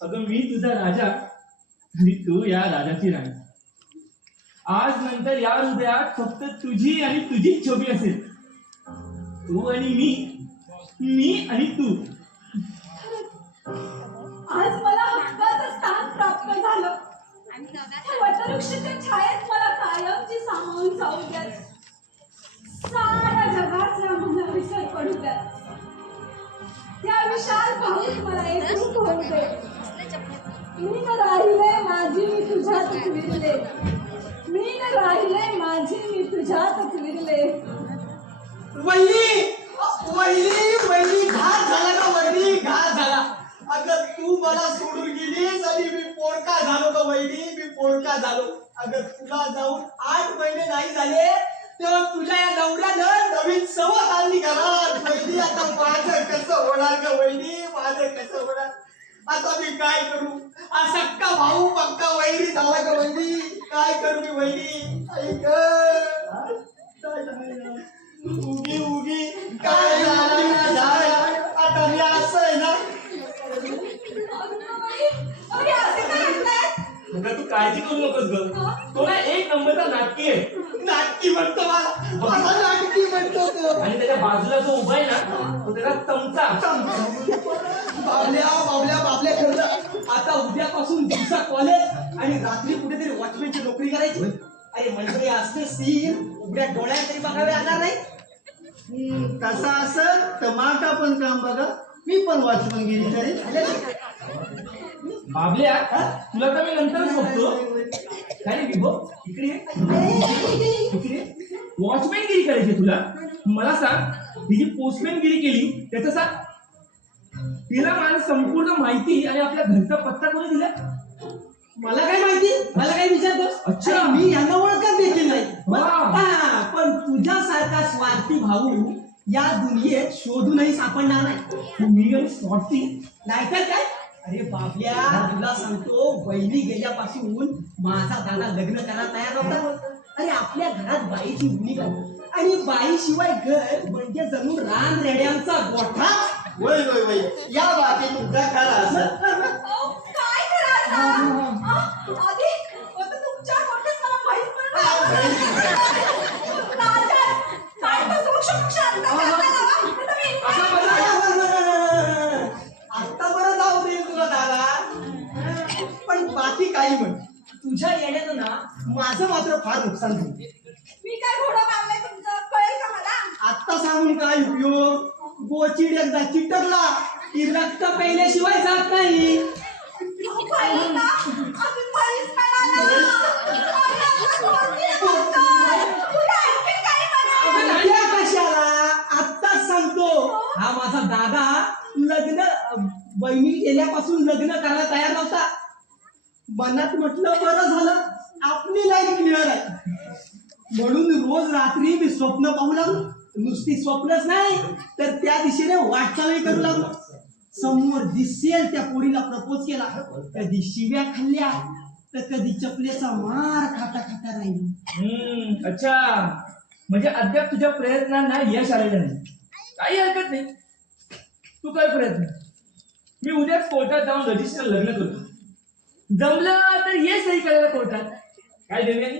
अगं मी तुझा राजा आणि तू या राजाची राणी. आज नंतर या हृदयात फक्त तुझी आणि तुझीच छबी असेल. तू आणि मी आणि तू. आज मला हक्काचं स्थान प्राप्त झालं. वटवृक्षाच्या छायेत मला कायमची सामावून जाऊ द्या. साऱ्या जगाचा मला विसर पडू द्या. त्या विशाल भाऊत मला एकरूप होऊ दे. मी न राहिले माझी मी तुझ्यातच विरले. मी न राहिले माझी मी तुझ्यातच विरले. वहिनी वहिनी घात झाला का वहिनी? घात झाला. अगं तू मला सोडून गेलीस आणि मी पोरका झालो का वहिनी? मी पोरका झालो. अगं तुला जाऊन 8 महिने नाही झाले तेव्हा तुझ्या या नवऱ्यानं नवीन सवत आणली घरात. वहिनी आता माझं कसं होणार का वहिनी? माझं कसं होणार? आता मी काय करू? हा सक्का भाऊ पक्का वैरी झाला का वहिनी? काय करू मी वहिनी? ऐक उगी काय झालं आता मी असं आहे ना. अरे असे काय म्हणताय? अगं तू काळजी करू नकोस ग. तो ना एक नंबरचा नाटकी आहे. नाटकी म्हणतो मला नाटकी म्हणतो तो. आणि त्याच्या बाजूला जो उभा आहे ना तो त्याचा चमचा. बाबल्या खरं आता उद्यापासून दिवसा कॉलेज आणि रात्री कुठेतरी वॉचमॅनची नोकरी करायची. अरे मंडळी असते सीन उघड्या डोळ्यात तरी बघावे लागणार नाही. तसा असं तर माका पण काम बघा. मी पण वॉचमनगिरी करेन. बाबल्या तुला तर मी नंतरच बघतो. काय रे विभो इकडे इकडे वॉचमॅनगिरी करायची तुला? मला सांग ही जी पोस्टमॅनगिरी केली त्याचं सांग. तिला मला संपूर्ण माहिती आणि आपल्या घरचा पत्ता कोणी दिला? मला काय माहिती? मला काय विचारतोस? अच्छा. अरे, मी यांना ओळखत देखील नाही. वा. पण तुझ्यासारखा स्वार्थी भाऊ या दुनियेत शोधूनही सापडणार नाही. मी आणि स्वार्थी नाहीतर काय? अरे बाबल्या तुला सांगतो वहिनी गेल्यापासून माझा दादा लग्न करायला तयार नव्हता. अरे आपल्या घरात बाईची भूमिका आणि बाईशिवाय घर म्हणजे जणू रान रेड्यांचा गोठा. वय वय वय या बाकी तुमचा खरा असं. अहो, काय करायचं? आधी आता तुमच्या डोक्यात मला माहित पडलं. राजा, काय तर वृक्ष आता करायला लावा. आता मी आता बरं जाऊ दे तुला दादा. पण बाकी काही म्हण तुझ्या येण्यानं ना माझं मात्र फार नुकसान झालं. मी काय घोडा मारलाय तुमचं कळेल का मला? आता सांगून काय उपयोग? गोचिड एकदा चिटकला की रक्त पेल्याशिवाय जात नाही. अहो, पाहिलं का? अजून बरीच मिळालं. अरे, आता कोणती बोलतोय? पुढे आणखीन काही म्हणा. या कशाला? आत्ताच सांगतो हा माझा दादा लग्न बहिणी गेल्यापासून लग्न करायला तयार नव्हता. मनात म्हटलं बरं झालं आपली लाईन क्लिअर आहे म्हणून रोज रात्री मी स्वप्न पाहू लागलो. नुसती स्वप्नच नाही तर त्या दिशेने वाटचालही करू लागलो. समोर दिसेल त्या पोरीला प्रपोज केला. कधी शिव्या खाल्ल्या तर कधी चपलेचा मार खाता खाता राहिली. अच्छा म्हणजे अद्याप तुझ्या प्रयत्नांना यश आलेलं नाही. काही हरकत नाही. तू कर प्रयत्न. मी उद्याच कोर्टात जाऊन रजिस्टर लग्न करतो. जमलं तर ये सही करायला कोर्टात. काय देवयानी?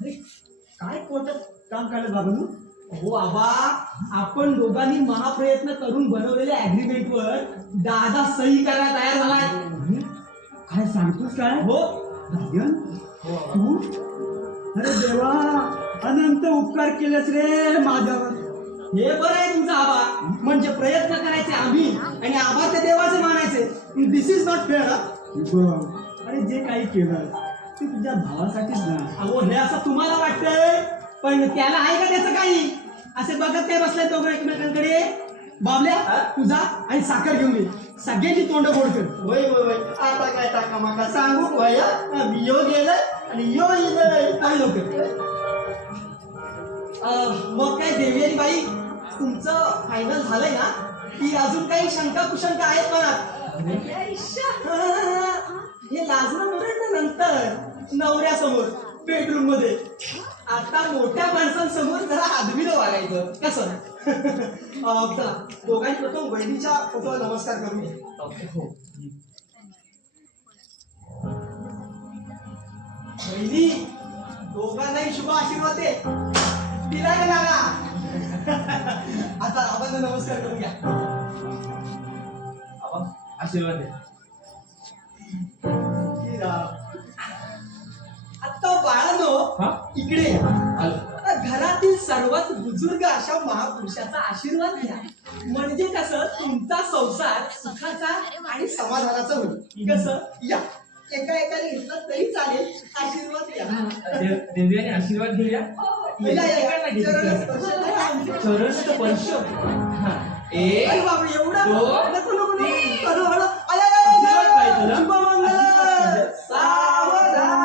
अरे काय कोर्टात काम काढलं बाबांनो? हो आबा आपण दोघांनी महाप्रयत्न करून बनवलेल्या अग्रीमेंटवर दादा सही करायला तयार झालाय. काय सांगतोस काय? हो राजन, तू? अरे देवा, अनंत उपकार केलेस रे माझ्यावर. हे बरं आहे तुमचा आबा. म्हणजे प्रयत्न करायचे आम्ही आणि आबा ते देवाचे मानायचे. दिस इज नॉट फेअर. अरे जे काही केलं ते तुझ्या भावासाठीच ना. अहो हे असं तुम्हाला वाटतंय पण त्याला आहे का त्याचं काही? असे बघत काय बसलाय दोघं एकमेकांकडे? बाबल्या तुझा आणि साखर घेऊन ये. सगळ्यांची तोंड गोड कर. वय वय वय आता काय टाका माका सांगू वया. यो गेलं आणि यो येईल. काय लवकर. मग काय देवयानी बाई तुमचं फायनल झालंय ना? की अजून काही शंका कुशंका आहेत मनात? हे लाजणं म्हणत नंतर नवऱ्यासमोर बेडरूम मध्ये आता मोठ्या माणसांसमोर जरा आदमीनं वागायचं कसं? चला दोघांनी प्रथम वहिनीच्या फोटोला नमस्कार करूया. वहिनी दोघांनाही शुभ आशीर्वाद दे. तिला का नाना? आता आपण नमस्कार करूया. आशीर्वाद दे. आता बाळांनो हा? इकडे या. आलो. आता घरातील सर्वात बुजुर्ग अशा महापुरुषाचा आशीर्वाद घ्या. म्हणजे कसं तुमचा संसार सुखाचा आणि समाधानाचा होईल. कसं या एका एकाने घेतला तरी चालेल. आशीर्वाद घ्या. देवयाने आशीर्वाद घेऊया. या, या, या. एकाला घेतलं. चरण स्पर्श. चरण स्पर्श. हा. अरे एक बापरे एवढा दोन, नको नको नको. तीन. हळू हळू. आशीर्वाद पाहिजे तुला? शुभमंगल सावधान.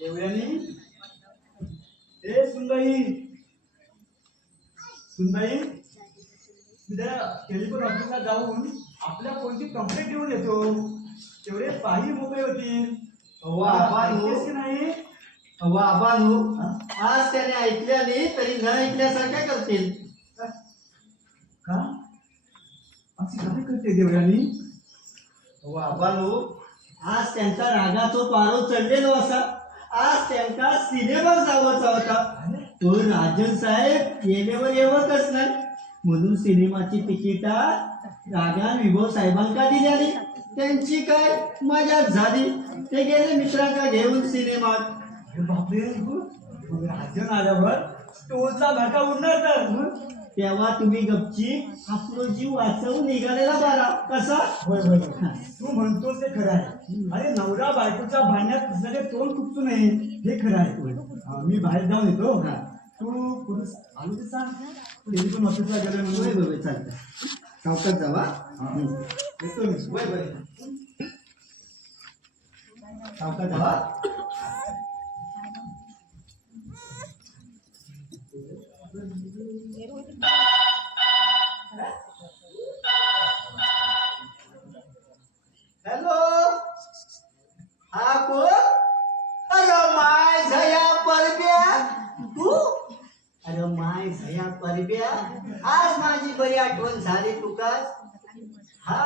देवयानी ए सुनबाई सुनबाई उद्या टेलिफोन ऑफिसला जाऊन आपल्या फोनची कंप्लेंट देऊन येतो. तेवढे पाही मोकळे होतील. ऐकतेस की नाही? बाबांनो आज त्याने ऐकल्याने तरी न ऐकल्यासारख्या करतील. का अशी काय करते देवयानी? बाबांनो आज त्यांचा रागाचो पारो चढलेलो असा. आज त्यांना सिनेमा जावाचा होता. तो राजन साहेब येण्यावर येवतच नाही म्हणून सिनेमाची तिकिटा रागान विभव साहेबांका दिल्याने त्यांची काय मजा झाली. ते गेले मित्रांका घेऊन सिनेमात. अरे बापरे मग राजन आल्यावर टोलचा धक्का उडणार तर. तेव्हा तुम्ही गपचीप आपलो जीव वाचवून निघालेला बरा. कसा? होय होय तू म्हणतोस ते खरं आहे. अरे नवरा बायकोच्या भांडण्यात दुसऱ्याचे तोंड खुपसू नये हे खरं आहे. मी बाहेर जाऊन येतो. तू पुरुष आलो ते सांग. तू टेलिफोन ऑफिसला गेलं होय म्हणून. होय चालतं. सावकाश जावा. येतो मी. होय होय सावकाश जावा. हॅलो हा कोण? अरे माय झया परब्या तू? अरे माय झया परब्या आज माझी बरी आठवण झाली तुका. हा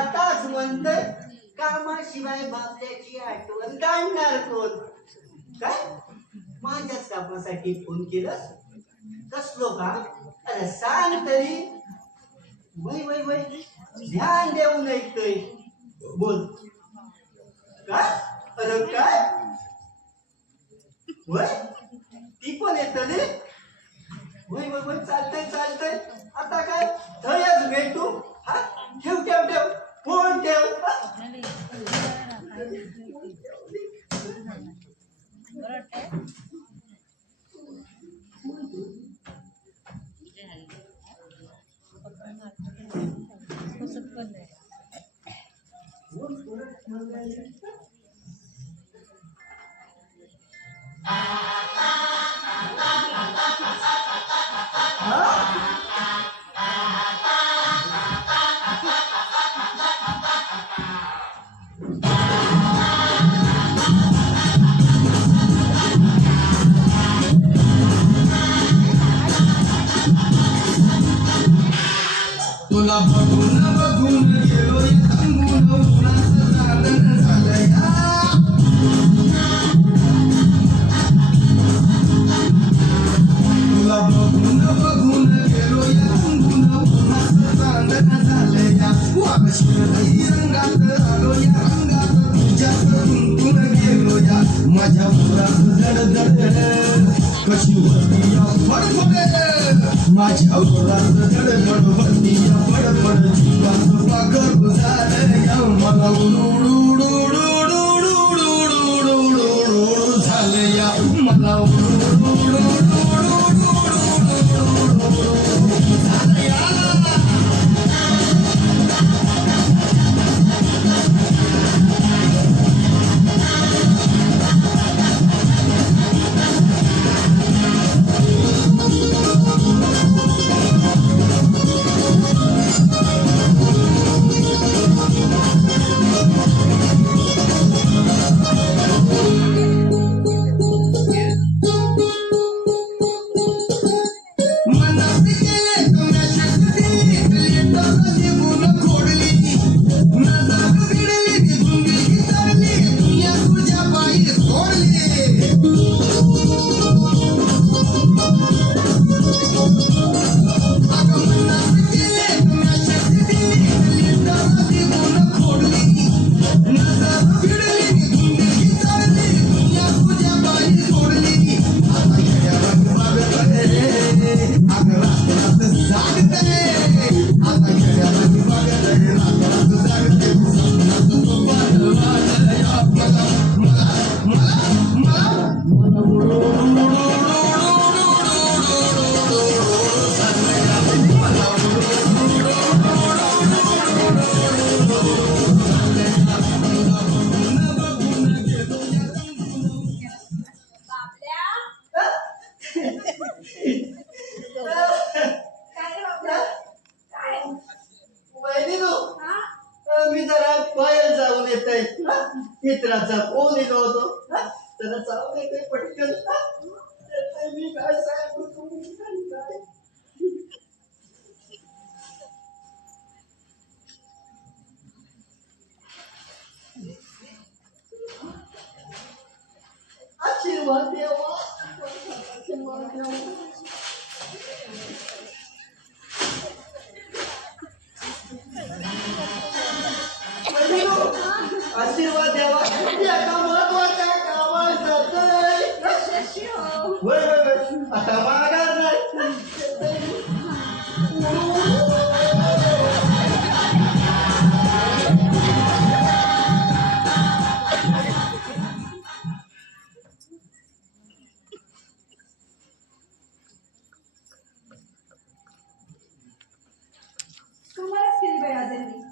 आताच म्हणतोय कामाशिवाय बापल्याची आठवण काढणार कोण? काय माझ्याच कामासाठी फोन केलंस? कसलो का? अरे सांग तरी. वय वय वय ध्यान देऊन ऐकतोय. बोल काय? अरे काय वय ती पण येत रे. वय वय वय चालतंय चालतंय. आता काय थयच भेटू. हा ठेव ठेव ठेव फोन ठेव. तुला बघून बघून गेलो थांबून उन्हाचं जागरण झालंय. तुला बघून बघून गेलो थांबून उन्हाचं जागरण झालंय. वाकशिरही रंगात आलो या रंगात तुझ्यात गुंतून गेलो या माझ्या पुरात जड जड कशी होती या फडफड माझ्या उरात धडधड होती या फडफड जीवाचं पाखर झालं या मला उडू झालं या मला झालं या मी जरा बाहेर जाऊन येत आहे मित्राचा फोन येलो होतो जरा जाऊन येते पटकन मी काय सांगू तुम्ही आशीर्वाद देवा आशीर्वाद देवा आशीर्वाद द्यावा एका महत्वाच्या कामात जातोय होय आता माघार नाही कमालच केली बाई आज यांनी.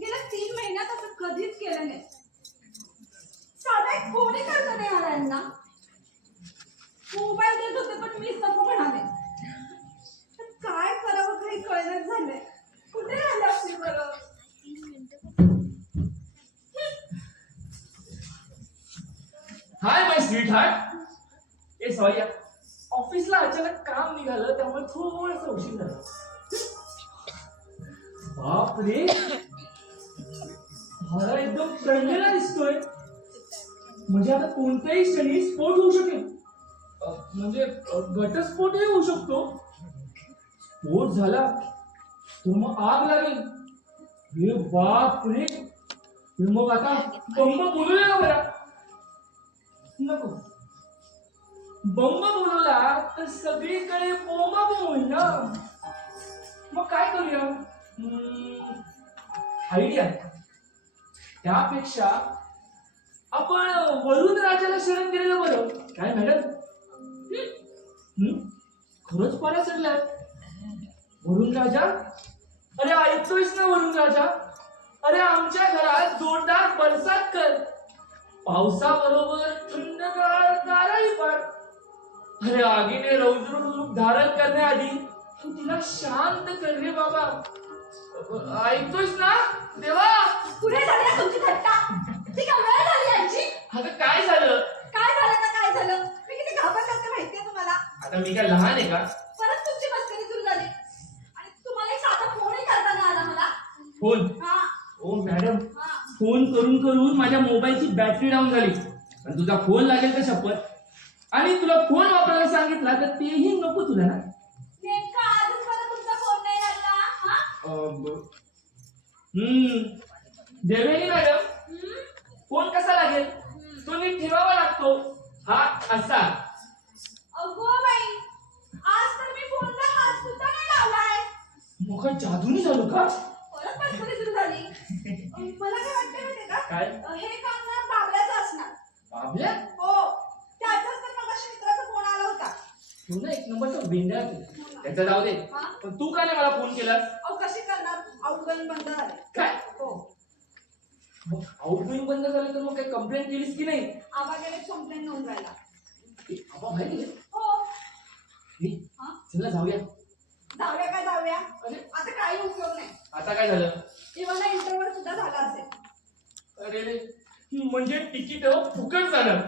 गेल्या 3 महिन्यात असं कधीच केलं नाही. साधा एक फोनही करता नाही आला यांना. मोबाईल देत होते पण मीच नको म्हणाले. तर काय करावं काही कळण्यात झालंय. कुठे राहिले असतील बरं. Hi my sweet heart A sorry ऑफिसला अचानक काम निघालं त्यामुळे थोडंसं उशीर झाला बापरे हा एकदम प्रंजला दिसतोय म्हणजे आता कोणत्याही क्षणी स्फोट होऊ शकेल म्हणजे घटस्फोटही होऊ शकतो स्फोट झाला तर मग आग लागेल हे बापरे मग आता बंब बोलूया ना बरं नको बंब बोलवला तर सगळीकडे बोंबाबोंब होईल ना मग काय करूया आयडिया त्यापेक्षा आपण वरुण राजाला शरण दिलेलं बरं काय मॅडम खरंच पारा चढलाय वरुण राजा अरे ऐकतोयस ना वरुण राजा अरे आमच्या घरात जोरदार बरसात कर पावसाबरोबर थंडगार गाराही पाड अरे आगीने रौद्र रूप धारण करण्याआधी तू तिला शांत कर रे बाबा ऐकतोयस ना देवा पुढे झाली तुमची थट्टा. ती का वेळ झाली यांची. अगं काय झालं काय झालं का काय झालं. मी किती घाबरले होते माहितीये तुम्हाला. आता मी काय लहान आहे का परत तुमची मस्करी सुरू झाली आणि तुम्हाला एक साधा फोनही करता नाही आला मला. फोन हा ओ मॅडम हा फोन करून करून माझ्या मोबाईलची बॅटरी डाऊन झाली आणि तुझा फोन लागेल का शपथ आणि तुला फोन वापरायला सांगितला तर तेही नको तुला ना नेमका आजच मला तुमचा फोन नाही लागला. हा देवेनी मॅडम फोन कसा लागेल तो नीट ठेवावा लागतो हा असा मग काय जादूनी झालो का? परत पाचपणी सुरू झाली. मला काय वाटतंय माहितीये का? काय? हे काम ना बाबल्याचं असणार. बाबल्या? हो, त्याचाच तर मगाशी मित्राचा फोन आला होता. तू ना एक नंबरचा वेंडा आहे. त्याचा जाऊ दे. हा? पण तू का नाही मला फोन केलास? अहो कशी करणार? आउटगोईंग बंद झाले. काय? हो, मग आउटगोईंग बंद झालं तर मग काही कंप्लेंट केलीस की नाही? आवाजाने कंप्लेंट नोंदवायला. आपण माहिती आहे? हो, हे, हा? चला जाऊया. जाऊया काय जाऊया? अरे आता काही उपयोग नाही. आता काय झालं? इव्हन इंटरव्ह्यू सुद्धा झाला असेल. अरे रे, म्हणजे तिकीट फुकट झालं.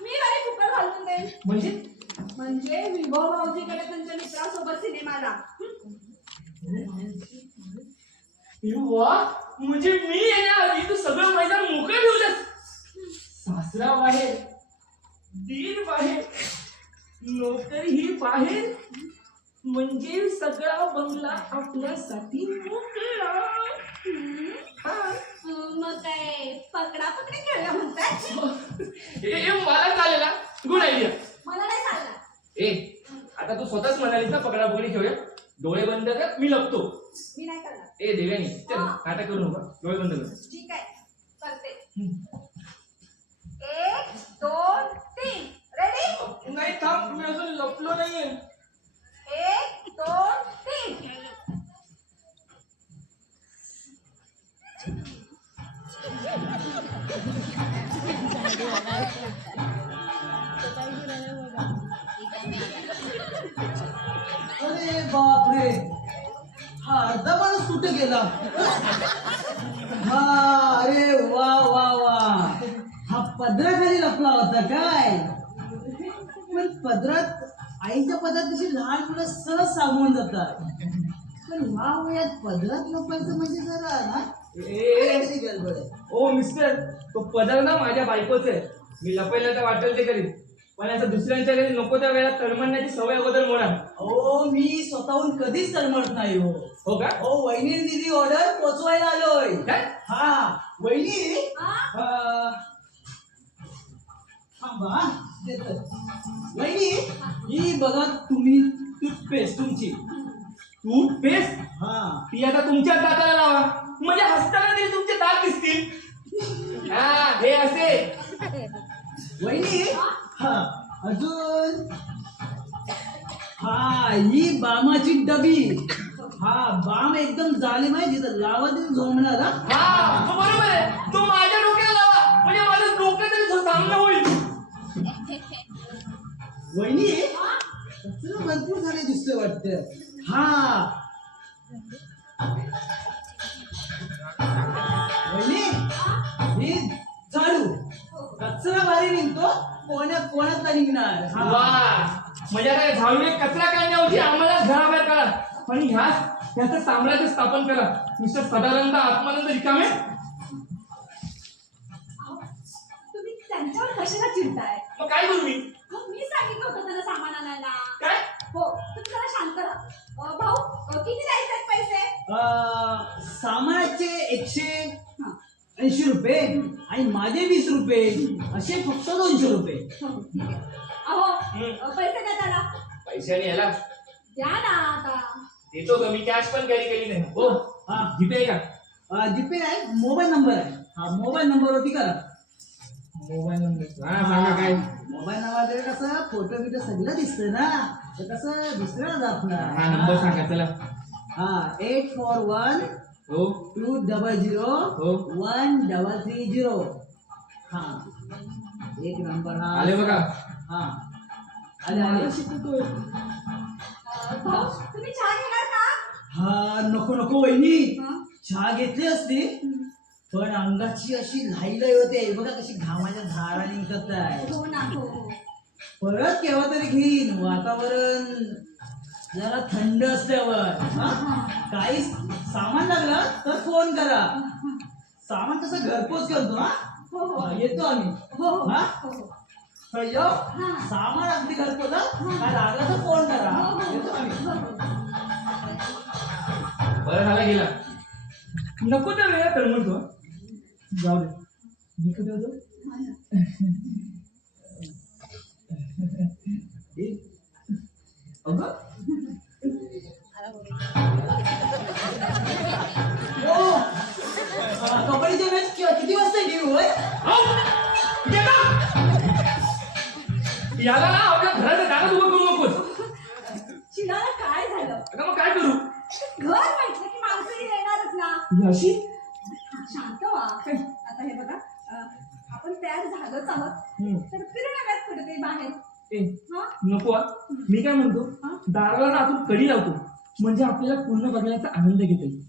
मी घरी फुकट घालून देईन. म्हणजे विभव भाऊजीकडे त्यांच्या मित्रासोबत सिनेमाला. वा, म्हणजे मी येण्याआधी तू सगळं मैदान मोकळं ठेवलंस. सासरा बाहेर, दीर बाहेर, नोकरी ही बाहेर, म्हणजे सगळा बंगला आपल्यासाठी मोकळा. हा. मग काय पकडा पकडी खेळूया म्हणताय? हे मला चालेल ना, गुड आयडिया. मला नाही चालणार. आता तू स्वतःच म्हणालीस ना पकडा पकडी खेळूया. डोळे बंद कर, मी लपतो. मी नाही करणार. देव्यानी चल, हा. आता करू नका, डोळे बंद कर. ठीक आहे, करते. 1 2 3 रेडी. नाही थांब, मी अजून लपलो नाहीये. 1 2 3. अरे बापरे, हा अर्धा माणूस कुठे गेला? हा, अरे वा वा वा, हा पदराखाली लपला होता काय? पण पदरात आईच्या पदरात तशी लहान मुलं सहज सामावून जातात, पण ह्या वयात पदरात लपायचं म्हणजे जरा ना काहीतरी गडबड आहे. ओ मिस्टर, तो पदर ना माझ्या बायकोच आहे. मी लपायला तर वाटेल ते करीन, पण असं दुसऱ्यांच्या घरी नको त्या वेळेला तडमडण्याची सवय अगोदर मोडा. हो, मी स्वतःहून कधीच तळमळत नाही हो. हो का? हो, वहिनी दिली ऑर्डर पोचवायला आलोय. काय? हा, वहिनी. हा? थांबा, देतो. वहिनी, ही बघा तुम्ही टूथपेस्ट तुमची. टूथपेस्ट? हा, ती आता तुमच्या दाताला लावा, म्हणजे हसताना तरी तुमचे दात दिसतील. हा, हे असे. वहिनी. हा, अजून. हा, ही बामाची डबी. हा, बाम एकदम जालीम आहे, जिथं लावा तिथं झोंबणार. हा, तो बरोबर आहे. तो माझ्या डोक्याला लावा, म्हणजे माझं डोकं तरी सामना होईल. वहिनी, कचरा भरपूर झाले दिसतोय वाटतं. हा, वहिनी, ही झाडू. कचरा भारी निघतो, कोणात नाही निघणार. हा. वा, म्हणजे आता झाडूने कचरा काढण्याऐवजी आम्हाला घराबाहेर करा आणि ह्याचं साम्राज्य स्थापन करा. मिस्टर सदानंद आत्मानंद रिकामे. तुम्ही त्यांच्यावर कशाला चिडताय? मग काय करू मी? मग मी सांगितलं होतं त्यांना सामान आणायला. काय? हो, तुम्ही जरा शांत राहा. भाऊ, किती द्यायचे पैसे? सामानाचे 180 रुपये आणि माझे 20 रुपये, असे फक्त 200 रुपये. अहो, पैसे द्या त्याला. पैशाने याला द्या ना आता. देतो का, मी कॅश पण कॅरी केली नाही. हो, हा, जीपे आहे का? जीपे आहे, मोबाईल नंबर आहे. हा, मोबाईल नंबरवरती करा. Mobile number? हा, सांगा काय. मोबाईल नंबर कसं फोटो बिटो सगळं दिसतं ना, तर कसं दुसऱ्याला दाखवणार. हा, नंबर सांगा चला. हा, 841 हो 200 हो 1330. हा, एक नंबर. हा, आले बघा. हा, आले. शिकतोय. भाऊ, तुम्ही चहा घेणार का? हा, नको नको वहिनी, हं? चहा घेतली असती, पण अंगाची अशी लाही होते बघा, कशी घामाच्या धारा निघत आहे. हो ना, हो. परत केव्हा तरी घेईन. वातावरण जरा थंड असल्यावर. हा, काही सामान लागलं तर फोन करा. सामान कसं घरपोच करतो. हा, हो, हो. येतो आम्ही. हो, हो. हा, हो, हो. अय्यो, हा. सामान अगदी घरपोच. काय लागलं तर फोन करा. हो, हो. येतो आम्ही. हो, हो. बरं झाला गेला. नको त्या वेळा तळमळतो. जाऊ दे, मी कुठे होतो? हा ना. अगं होय आऊ! इथे का? याला ना आपल्या घराच्या दारात उभं करू नकोस. चिनाला काय झालं? आता मग काय करू? घर म्हटलं की माणसं येणारच ना. ही अशी शांत व्हा. आता हे बघा, आपण तयार झालोच आहोत, हम्म. तर फिरण्यात कुठेतरी बाहेर. ए, हा? नको हा. मी काय म्हणतो हा? दाराला ना आतून कडी लावतो म्हणजे आपल्याला पूर्ण बघण्याचा आनंद घेता येईल.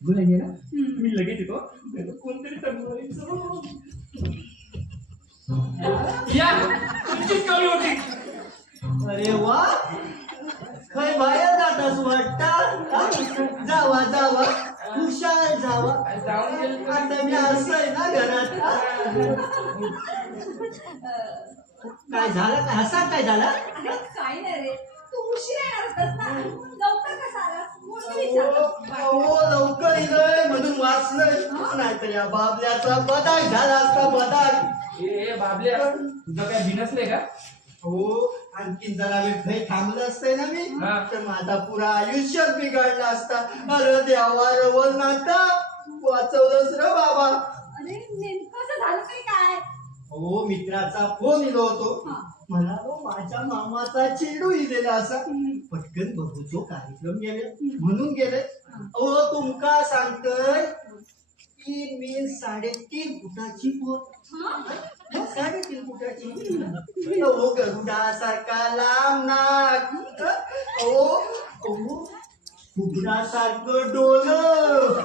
गुड आहे ना? हम्म. मी लगेच येतो. नाहीतर कोणतरी तडमडायचं. या तुमचीच कमी होती. अरे वा खय बाहेर जातास वाटता. जावा जावा हुशार जावा. जाऊन गेलं. आता मी असं ना घरात. काय झालं काय हसा काय झालं? अरे काय नाही रे, तू उशीर येणार होतास ना, लवकर कसा आलास म्हणून मी विचारलं. हो लवकर इलंय म्हणून वाचलंय. नाहीतर या बाबल्याचा बदाक झाला असता बदाक. ए बाबल्या तुझं काय बिनसलंय का? हो आणखीन जरा वेळ काही थांबलं असतंय ना मी हा. तर माझा पुरा आयुष्यात बिघडला असता. अरे देवा रवल नाता वाचवलंस र बाबा. अरे नेमकं असं झालं तरी काय? हो मित्राचा फोन इलो होतो. हा. मला तो माझ्या मामाचा चेडू इलेला असा. पटकन बघूचो कार्यक्रम गेले म्हणून गेले. अहो तुमका सांगतोय की मी 3.5 फुटाची पोत. हा? 3.5 फुटाची. अहो गरुडासारखा लांब नाक. अहो फुगडासारखं डोलं.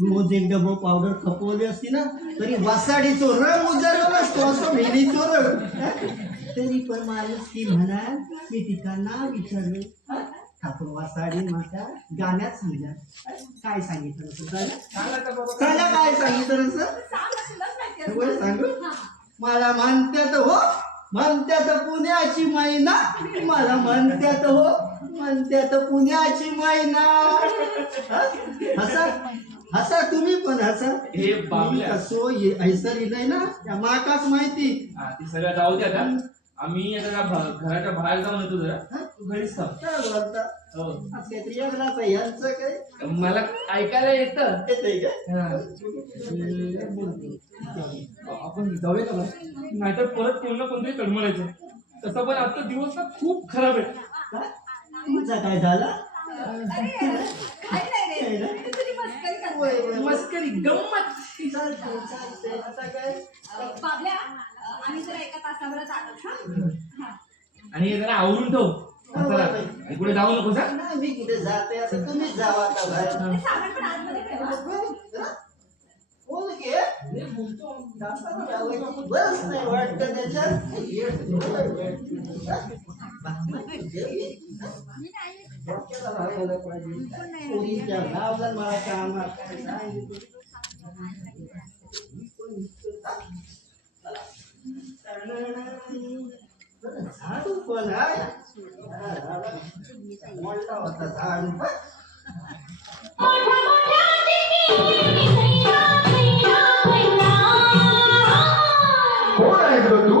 रोज एक डबो पावडर खपवली असती ना तरी वासाडीचो रंग उजळला असतो असं मेलीचो रंग. तरी पण माणूस की म्हणा मी तिकांना विचारलं आपण वासाडी माता गाण्यात सांगा. काय सांगितलं असं सांगा काय सांगितलं असं सांग ना, तुलाच माहिती होय, असतं. सांगू? हा. मला म्हणतात हो म्हणतात पुण्याची मैना. मला म्हणतात हो म्हणतात पुण्याची मैना. हसा हसा तुम्ही पण हसा. हे बाबल्या. कसो ऐसर इलंय ना त्या माकाच माहिती. हा, ती सगळं जाऊ द्या आता. आम्ही आता घराच्या बाहेर जाऊन येतो जरा. तू घरीच थांब. काय बोलता हो. आज काहीतरी वेगळाच आहे यांचं काय मला ऐकायला येतं. येतंय काय हा. आपण जाऊया का बरं? नाहीतर परत कोण ना कोणतरी तडमडायचं. तसा पण आजचा दिवस ना खूप खराब आहे. काय? तुमचा काय झाला? अरे काय नाही रे, मी तुझी मस्करी करते. मस्करी गंमत. चालतंय चालतंय आता काय बाबल्या, आम्ही जरा एका तासाभरात आलो. हा? आणि हे जरा आवरून ठेव. चला, आणि कुठे जाऊ नको जा. नाही मी कुठे जाते आता तुम्हीच जावा आता बाहेर. ते सामान पण आतमध्ये ठेवा. बोल की जाताना जावयाची बस नाही वाटतं त्याच्यात. डोक्याला लावायला पाहिजे. पोरीच्या लावला मला कामात काय सांगितलं. झाडू पण आहे. मोठा होता झाडू पण. कोण आहे ग तू?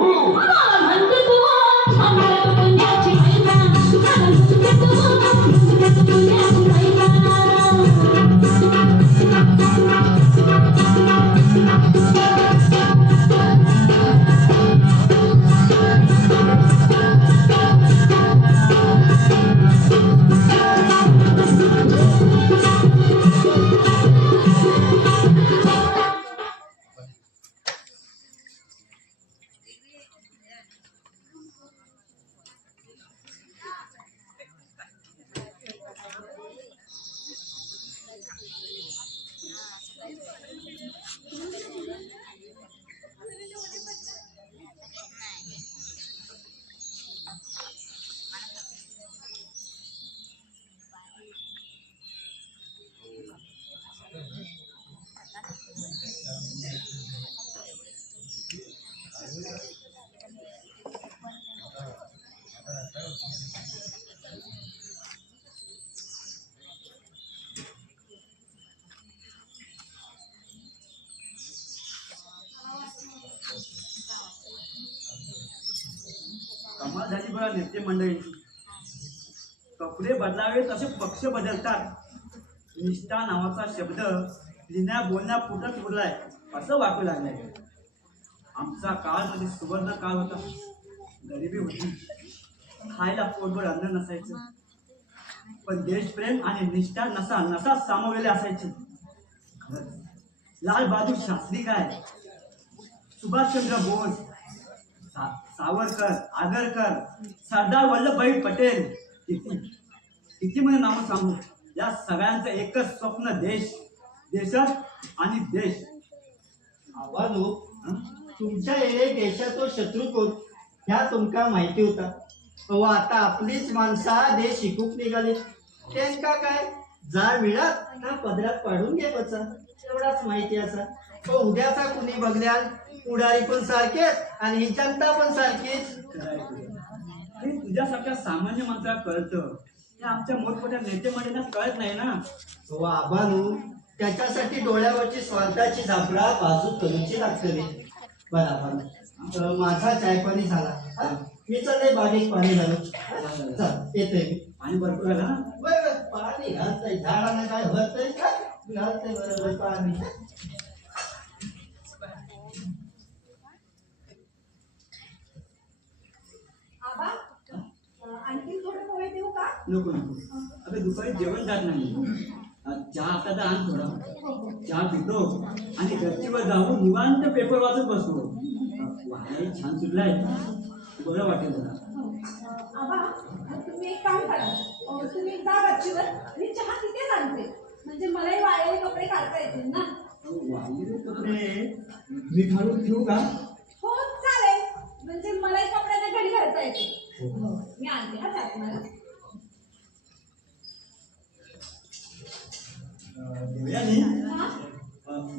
कमाल झाली बघा नेते मंडळींची. कपडे बदलावे तसे पक्ष बदलतात. निष्ठा नावाचा शब्द लिहिण्या बोलण्या पुढंच उरलाय असं वाटू लागलंय. आमचा काळ म्हणजे सुवर्ण काळ होता. गरिबी होती, खायला पोटभर अन्न नसायचं, पण देशप्रेम आणि निष्ठा नसा नसा सामावलेले असायचे. खरंच, लाल बहादूर शास्त्री काय, सुभाषचंद्र बोस, सावरकर, आगरकर, सरदार वल्लभभाई पटेल, किती किती म्हणजे नावं सांगू. या सगळ्यांचं एकच स्वप्न, देश, देशात आणि देश. आव्हानो तुमच्या येणे देशाचो शत्रू कोण ह्या तुमका माहिती होता. अहो आता आपलीच माणसा देश शिकूक निघाली. त्यांका काय जाळ विळात ना पदरात पाडून घे बचा, एवढाच माहिती असा. तो उद्याचा कुणी बघल्याल पुढारी पण सारखेच आणि ही जनता पण सारखीच. हे तुझ्यासारख्या सामान्य माणसाला कळतं, हे आमच्या मोठमोठ्या नेते मंडळींना कळत नाही ना. हो आबानू, त्याच्यासाठी डोळ्यावरची स्वार्थाची झापडा बाजू करूची लागतली. बरोबर, माझा चाय पाणी झाला. हा? मी चाललंय बागेत पाणी घालू. चल येतोय मी. पाणी भरपूर आलं ना. बरं पाणी घालतंय, झाडाला काय होतंय का घालतंय बरोबर पाणी. आबा आणखी थोडं पोहे देऊ का? नको नको, अगं दुपारी जेवण जात नाही. चहा आता तर आण थोडा. चहा पितो आणि गच्चीवर जाऊन निवांत पेपर वाचत बसतो. वाऱ्याही छान सुटलाय, बरं वाटेल जरा. आबा तुम्ही एक काम करा, तुम्ही जा गच्चीवर आणि चहा तिथेच आणते, म्हणजे मलाही वाळलेले कपडे काढता येतील ना. वाळलेले कपडे मी घालून ठेवू का? हो चालेल, म्हणजे मलाही कपड्यांना घडी घालता येतील. मी आणते हा चहा तुम्हाला. देवयानी, हा?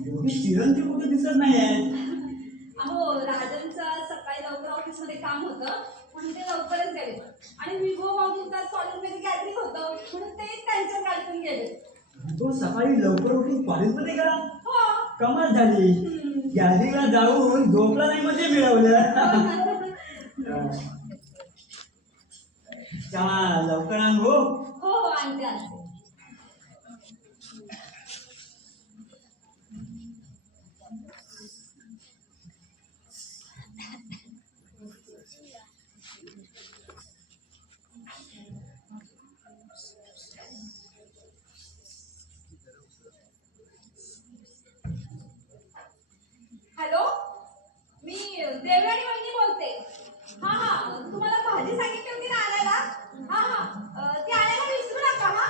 एवढी चिरंजी कुठे दिसत नाही आहे. अहो राजांचं सकाळी लवकर ऑफिसमध्ये काम होतं म्हणून ते लवकरच गेले, आणि विभो माऊलींचा कॉलेजमध्ये गॅदरिंग होतं म्हणून ते त्यांच्या गाडीतून गेले. तो सकाळी लवकर उठून कॉलेजमध्ये गेला. हो. कमाल झाली. गॅदरिंगला जाऊन झोपला नाही म्हणजे मिळवलं. चहा लवकर आण हो. हो हो आणते आणते. हॅलो, मी देवयानी वहिनी बोलते. हा हा, तुम्हाला भाजी सांगितली होती ना आणायला. हा हा, ती आणायला विसरू नका. हा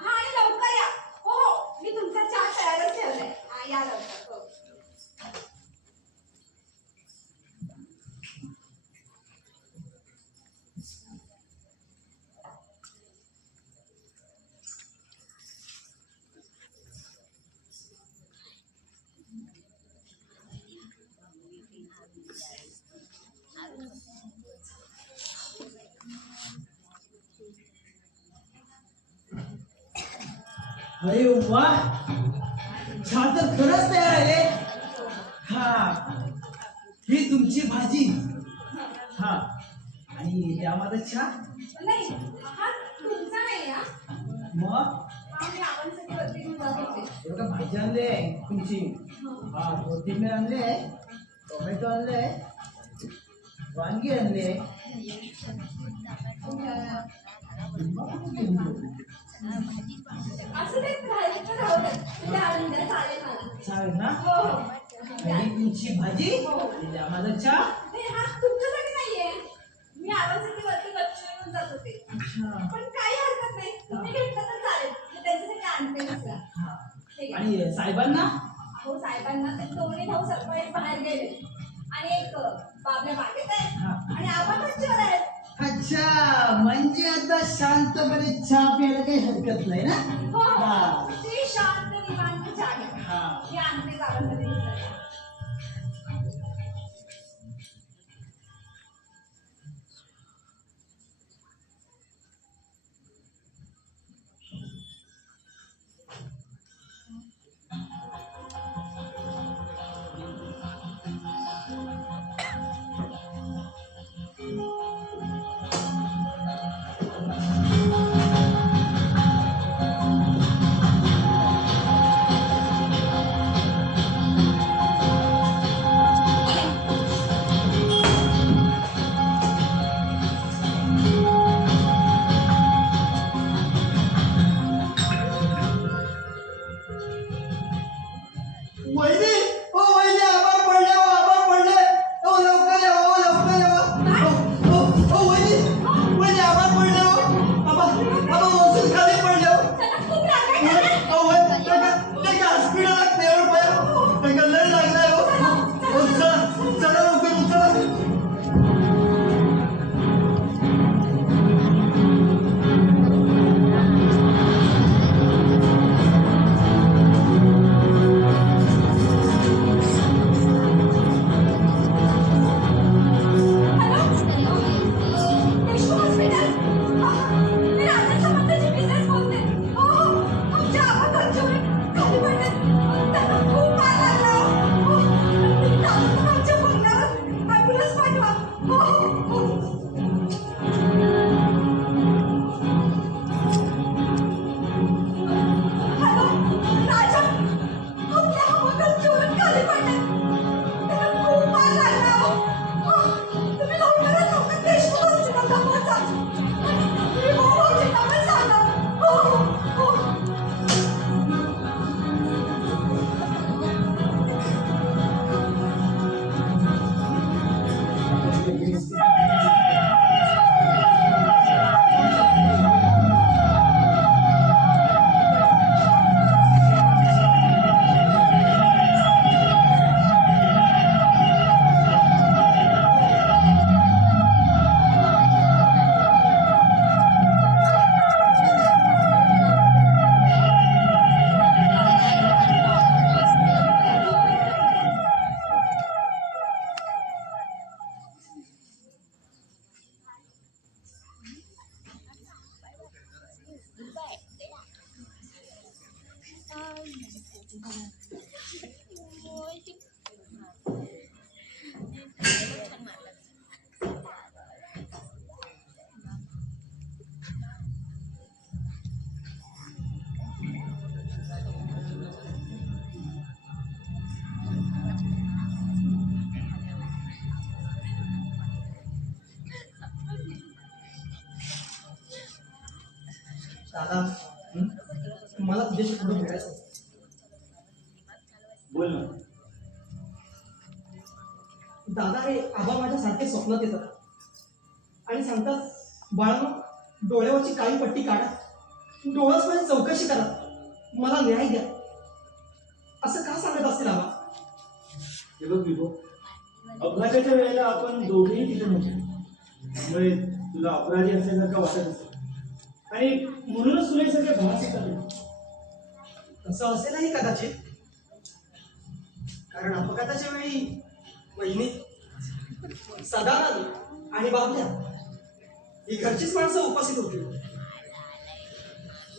हा, आणि लवकर या. हो हो, मी तुमचा चहा तयारच ठेवलाय. हा या लवकर. हो. अरे वा, चहा तर खरंच तयार आहे. हा, ही तुमची भाजी. हा, आणि त्यामध्ये चहा. नाही, हा तुमचा नाही. हा मग हा मी आवांसाठी वरती घेऊन जात होते. बघा, भाजी आणली आहे तुमची. हा, कोथिंबीर आणली आहे, टोमॅटो आणले, वांगी आणले. असं ते राहिलं तर राहू दे. ते आणून द्या, चालेल मला. चालेल ना. हो हो. आणि तुमची भाजी आणि त्यामध्ये चहा. नाही, हा तुमच्यासाठी नाहीये. मी आवांसाठी वरती गच्चीवर घेऊन जात होते. पण काही हरकत नाही, तुम्ही घेतलं तर चालेल. मी त्यांच्यासाठी आणते दुसरा. हा, ठीक आहे. आणि साहेबांना. हो साहेबांना ते दोन्ही भाऊ सकाळी बाहेर गेले, आणि एक बाबल्या बागेत आहे आणि आबा गच्चीवर आहेत. अच्छा, म्हणजे आता शांतपणे चहा प्यायला काही हरकत नाही ना. हो हो, हा. ती शांत निवांत चहा घ्या. हा. मी आणते आवांसाठी दुसरा. दादा मला तुझ्याशी थोडं बोलायचं होतं. बोल ना. दादा रे आबा माझ्या सारखे स्वप्नात येतात आणि सांगतात बाळांनो डोळ्यावरची काळी पट्टी काढा, डोळ्याच माझी चौकशी करा, मला न्याय द्या. असं का सांगत असतील आबा? हे बघ विभो, अपघाताच्या वेळेला आपण दोघेही तिथे नव्हतो, त्यामुळे तुला अपराधी असल्यासारखं वाटत असेल आणि म्हणूनच तुला हे सगळे भास येतात. असं असेलही कदाचित, कारण अपघाताच्या वेळी वहिनी सदानंद आणि बाबल्या ही घरचीच माणसं उपस्थित होती.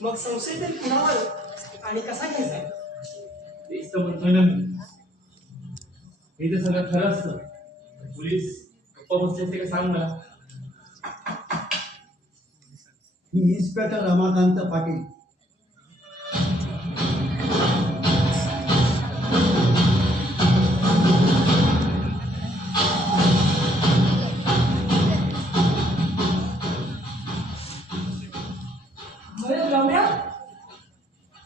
मग संशय तरी कुणावर आणि कसा घ्यायचा? तेच तर म्हणतोय ना मी. हे तर सगळं खरं असतं. पोलीस गप्पा बसले असते का सांग मला. मी इन्स्पेक्टर रमाकांत पाटील. अरे रम्या,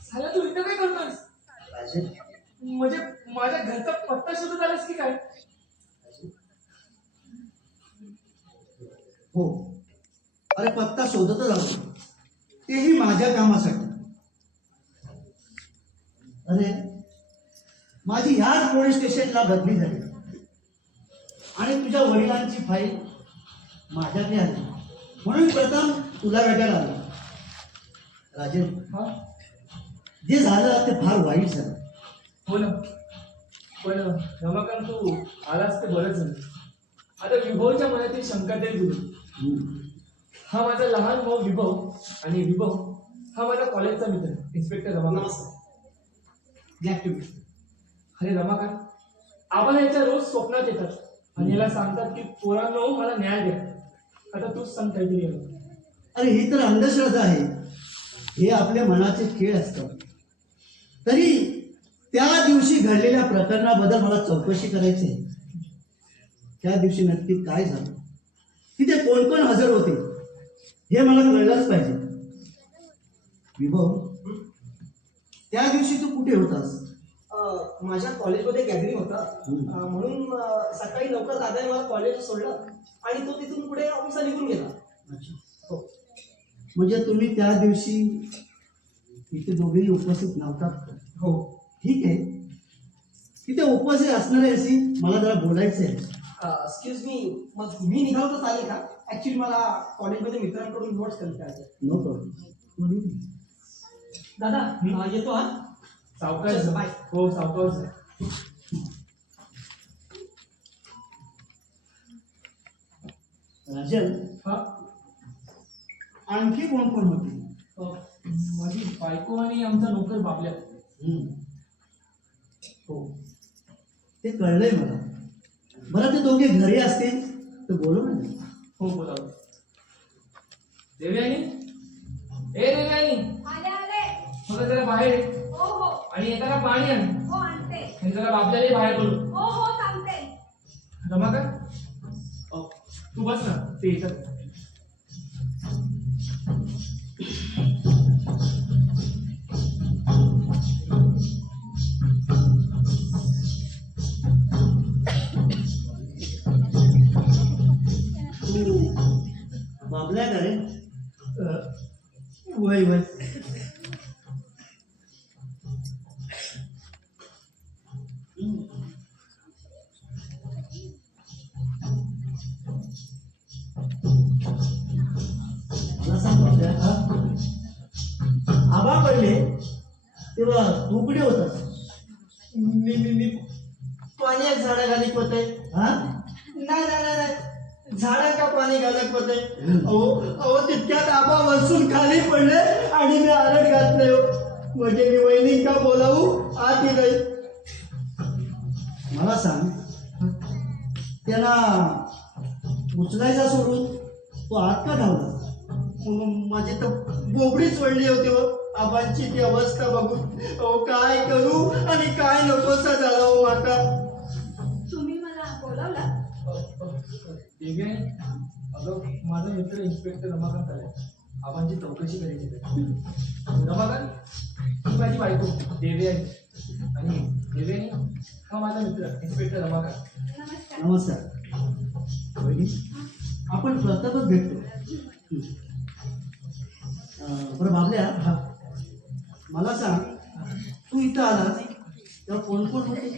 साला तू इथं काय करतोस? राजन, म्हणजे माझ्या घरचा पत्ता शोधत आलास की काय? हो, अरे पत्ता शोधतच आलो, तेही माझ्या कामासाठी. अरे माझी ह्याच पोलीस स्टेशनला बदली झाली आणि तुझ्या वडिलांची फाईल माझ्याकडे आली, म्हणून प्रथम तुला भेटायला आलो. राजन, हा, जे झालं ते फार वाईट झालं. हो ना. पण रमाकांत तू आलास ते बरंच झालं. आता विभवच्या मनातील शंका तरी दूर. हा माझा लहान भाऊ विभव आणि विभव हा माझा कॉलेजचा मित्र इन्स्पेक्टर रमाकांत. नमस्कार. Glad to meet you. अरे रमाकांत, आपण याच्या रोज स्वप्नात येतात आणि याला सांगतात की पोरांनो मला न्याय द्या. आता तूच सांग काहीतरी याला. अरे ही तर अंधश्रद्धा आहे, हे आपल्या मनाचे खेळ असतात. तरी त्या दिवशी घडलेल्या प्रकरणाबद्दल मला चौकशी करायची आहे. त्या दिवशी नक्की काय झालं, तिथे कोण कोण हजर होते हे मला कळलंच पाहिजे. विभव, त्या दिवशी तू कुठे होतास? माझ्या कॉलेजमध्ये गॅदरिंग होतं, म्हणून सकाळी लवकर दादाने मला कॉलेज सोडलं आणि तो तिथून पुढे ऑफिसला निघून गेला. अच्छा, हो. म्हणजे तुम्ही त्या दिवशी इथे दोघेही उपस्थित नव्हतात? हो. ठीक आहे, तिथे उपस्थित असणाऱ्याशी मला जरा बोलायचं आहे. एक्सक्यूज मी, मग मी निघालो तर चालेल का? ऍक्च्युली मला कॉलेजमध्ये मित्रांकडून नोट्स कलेक्ट करायचे. No problem. दादा येतो हा. सावकाश चल, जा. बाय. हो सावकाश जा. राजन, हा, आणखी कोण कोण होते? माझी बायको आणि आमचा नोकर बाबल्या. हो, ते कळलंय मला. बरं, ते दोघे घरी असतील तर बोलू ना. हो बोलावं. देवयानी, ए देवयानी, आले आले. मला जरा बाहेर ये. हो हो आणि येताना पाणी आण. हो आणते. आणि जरा बाबल्यालाही बाहेर बोलू. हो हो सांगते. रमाकांत, तू बस ना, ते येतात. तू बाबल्या का रे? वय वय. मला सांग बाबल्या, आबा पडले तेव्हा तू कुठे होतास? मी पाण्यात झाडाखाली होते. हा, नाही झाडांका पाणी घालत होते. अहो तितक्यात आबा वरसून खाली पडले आणि मी आरड घातले. म्हणजे मी वहिनी का बोलावू आत येईल. मला सांग, त्याला उचलायचा सोडून तो आत का धावला? म्हणून माझी तर बोबडीच वळली होती हो. आबांची ती अवस्था बघून अहो काय करू आणि काय नकोसा झाला हो माका. तुम्ही मला बोलावला? दिव्या, अगं माझा मित्र इन्स्पेक्टर रमाकांत आलाय. आबांची चौकशी करायची आहे. रमाकांत ही माझी बायको देव्या आहे. आणि देव्यानी हा माझा मित्र इन्स्पेक्टर रमाकांत. नमस्कार. नमस्कार वहिनी, आपण प्रथमच भेटतो. बरं बाबल्या, मला सांग, तू इथं आलास तेव्हा कोण कोण होते?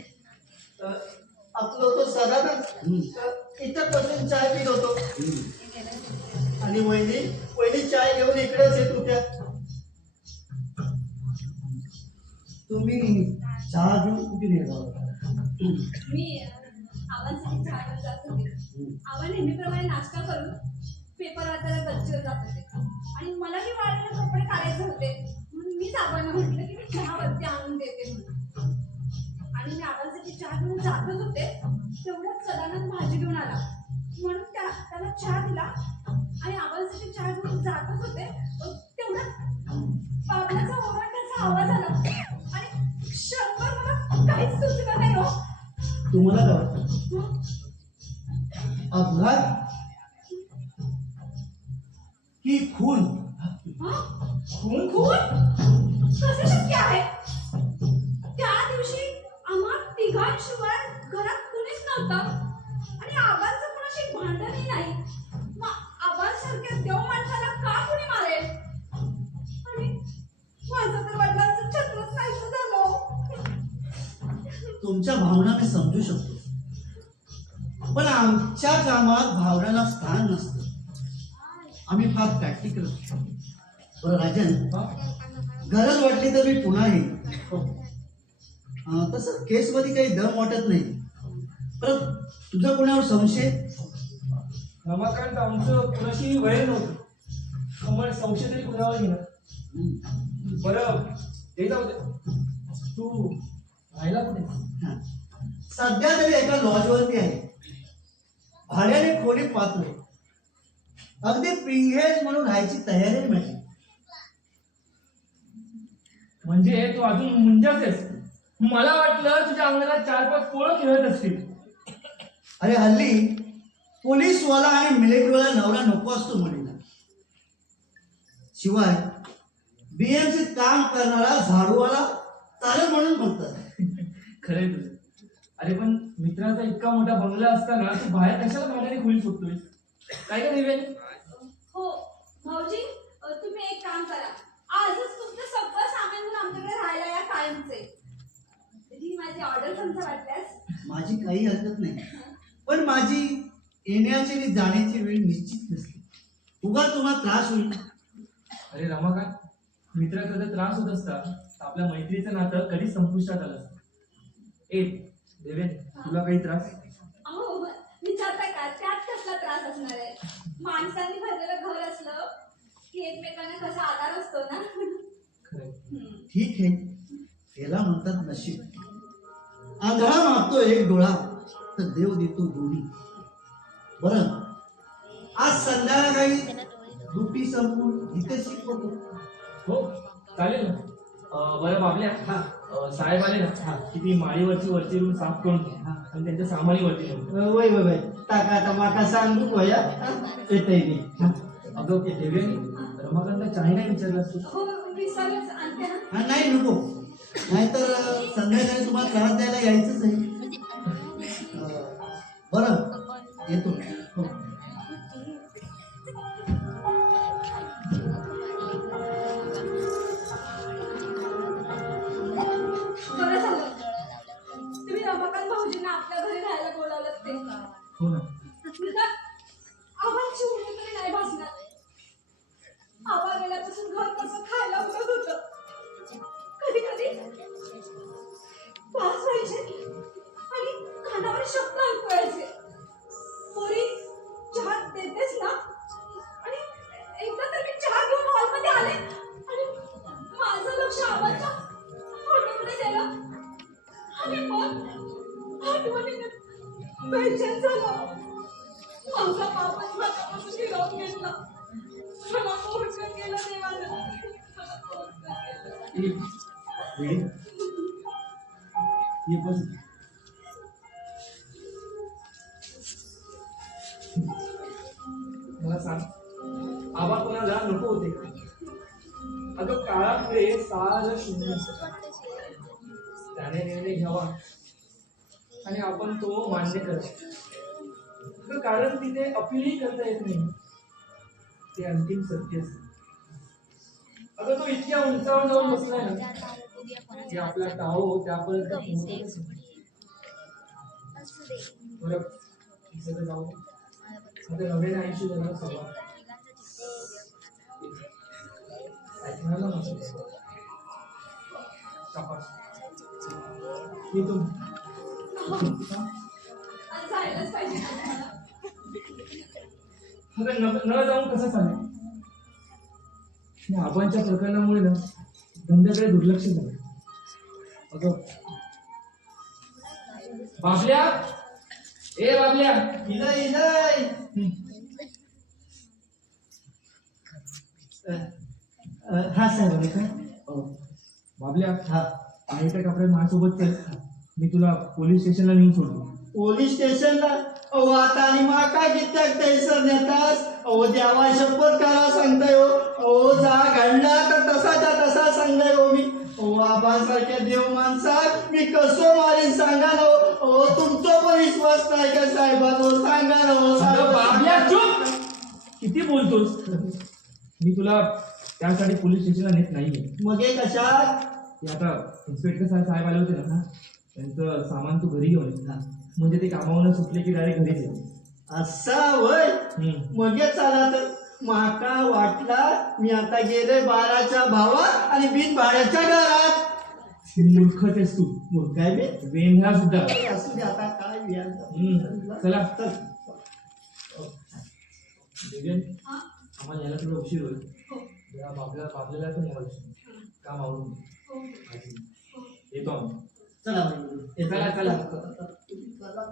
आपलं तो सदाच इथं बसून चाय पित होतो. आणि वहिनी चाय घेऊन इकडेच येत होत्या. तुम्ही चहा घेऊन कुठे निघाला? मी आवाज जात होते. आवा नेहमीप्रमाणे नाश्ता करून पेपर वाचायला गच्चीवर जात होते आणि मला मी वाळलेले कपडे काढायचे होते, म्हणून मीच आबांना म्हटलं की मी चहा वरती आणून देते म्हणून. आणि मी आबांसाठी चहा घेऊन जातच होते तेवढ्यात सदानंद भाजी घेऊन आला, म्हणून त्याला चहा दिला आणि आबांसाठी चहा घेऊन जातच होते तेवढ्यात बाबल्याचा ओरडण्याचा आवाज आला आणि क्षणभर मला काहीच सुचलं नाही हो. तुम्हाला काय वाटतं? अपघात की खून? खून? खून कसे शक्य आहे? त्या दिवशी आम्हा तिघांशिवाय घरात कुणीच नव्हतं आणि आबांचं कोणाशी भांडणही नाही. मग आबांसारख्या देव माणसाला का कुणी मारेल? आणि माझं तर वडिलांचं छत्रच नाहीसं झालं. तुमच्या भावना मी समजू शकतो, पण आमच्या कामात भावनाला स्थान नसतं. आम्ही फार प्रॅक्टिकल असतो. बरं राजन, गरज वाटली तर मी पुन्हा येईन. तसं केसमध्ये काही दम वाटत नाही. परत तुझा कोणावर संशय? रमाकांत आमचं कुणाशी वैर नव्हतं, त्यामुळे संशय तरी कुणावर घेणार. बरं ते जाऊ दे, तू राहिला कुठे? सध्या तरी एका लॉजवरती आहे. भाड्याने खोली पाहतोय. अगदी पिंगेज म्हणून राहायची तयारी आहे माझी. म्हणजे तू अजून मुंजाच आहेस. मला वाटलं तुझ्या अंगणात 4-5 पोळं खेळत असतील. अरे हल्ली पोलीसवाला आणि मिलिटरीवाला नवरा नको असतो मुलीला. शिवाय बीएमसी काम करणारा झाडूवाला चालेल म्हणून म्हणतात. खरंय तुझं. अरे पण मित्राचा इतका मोठा बंगला असताना तू बाहेर कशाला भाड्याने खोली शोधतोय? काय का देव्यानी? हो भाऊजी, तुम्ही एक काम करा, आजच तुमचं सगळं सामान घेऊन आमच्याकडे राहायला या कायमचे. ही माझी ऑर्डर समजा वाटल्यास. माझी काही हरकत नाही, पण माझी येण्याची आणि जाण्याची वेळ निश्चित नसते. उगा तुम्हाला त्रास होईल. अरे रमाकांत, मित्राचा जर त्रास होत असता तर आपल्या मैत्रीचं नातं कधीच संपुष्टात आलं असतं. ए देवेन, तुला काही त्रास? अहो विचारताय का, त्यात कसला त्रास असणार आहे? माणसांनी भरलेलं घर असलं की एकमेकांना कसा आधार असतो ना. खरंय. ठीक आहे, याला म्हणतात नशीब. आंधळा मागतो एक डोळा तर देव देतो दोन्ही. बरं, आज संध्याकाळी दुटी संपून इथे शिकवतो. हो चालेल ना. बरं बाबल्या, साहेब आले ना की ती माळीवरची वरची रूम साफ करून घे आणि त्यांच्या सामानी वरती ठेव. वय वय वय टाका आता माका सांगू वया येते अगं ते देव्यानी रमाकांतला चाही नाही विचारलास तू? हो विसरलंच, आणते ना. हा नाही नको, नाहीतर संध्याकाळी तुम्हाला त्रास द्यायला यायचंच आहे. बरं येतो. हो. बरं झालं तुम्ही रमाकांत भाऊजींना आपल्या घरी राहायला बोलावलं ते. हो ना. निदान आवाजची उणीव तरी नाही भासणार. आवा गेल्यापासून घर कसं खायला उठत होतं. कधी कधी पास व्हायचे ये बस. मला सांग, आबा कोणाला नको होते का? अगं काळापुढे सारं शून्य असतं. त्याने निर्णय घ्यावा आणि आपण तो मान्य करायचा. अगं कारण तिथे अपीलही करता येत नाही. ते अंतिम सत्य असतं. अगं तो इतक्या उंचावर जाऊन बसलाय ना की आपला टाहो त्यापर्यंत पोहोचतच नाही. बरं, हे सगळं जाऊ दे. आता नवीन आयुष्य जगणं सुरुवात. ऐकणार ना माझं? शाबास. येतो. आज जायलाच पाहिजे ना तुम्हाला. अगं न जाऊन कसं चालेल? या आबांच्या प्रकरणामुळे ना धंद्याकडे दुर्लक्ष झालं. अगं बाबल्या, ए बाबल्या, इलय इलय. हा साहेब का? बाबल्या, हा. पाहिजे कपडे माझ्यासोबत चल. मी तुला पोलीस स्टेशनला नेऊन सोडतो. पोलीस स्टेशनला? अहो आता आणि मा काय कित्याक टेन्शन नेतास? अहो देवा शपथ करा सांगताय हो. अहो जा घडला तर तसाच्या तसा सांगताय हो मी. अहो आबांसारख्या देव माणसाक मी कसं मारीन सांगा ना हो. अहो तुमचा पण विश्वास नाही का साहेबांवर? सांगा ना हो अगं बाबल्या, साहेब. चुप! किती बोलतोस? मी तुला त्यासाठी पोलीस स्टेशनला नेत नाहीये. मग हे कशात? ते आता इन्स्पेक्टर साहेब आले होते ना, त्यांचं सामान तू घरी घेऊन ये. म्हणजे ते कामावरून सुटले की डायरेक्ट घरीच येते. असा वय मग हे चला तर माका वाटला मी आता गेले 12च्या भावात आणि बिन भाड्याच्या घरात. मूर्खच आहेस तू. मग काय बे? वेंढा सुद्धा. असू दे आता काय व्याज. चला. चल. दिव्यन, हा? आम्हाला यायला थोडं उशीर होईल. हो. जरा बाबल्याला पण यावं काम आवडून हो. येतो आम्ही. चला चला, चला. चला.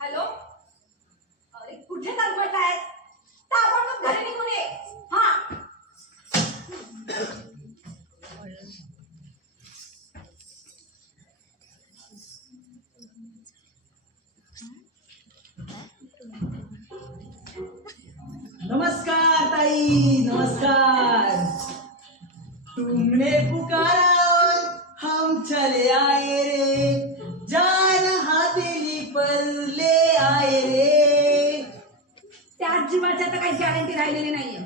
हॅलो, अरे कुठे तळमळताय? ताबडतोब घरी निघून ये. हा. नमस्कार ताई, नमस्कार. तुमने पुकारा और हम चले आए रे, जान हथेली पर ले आए रे. त्या जीवाची आता काही गॅरंटी राहिलेली नाहीये.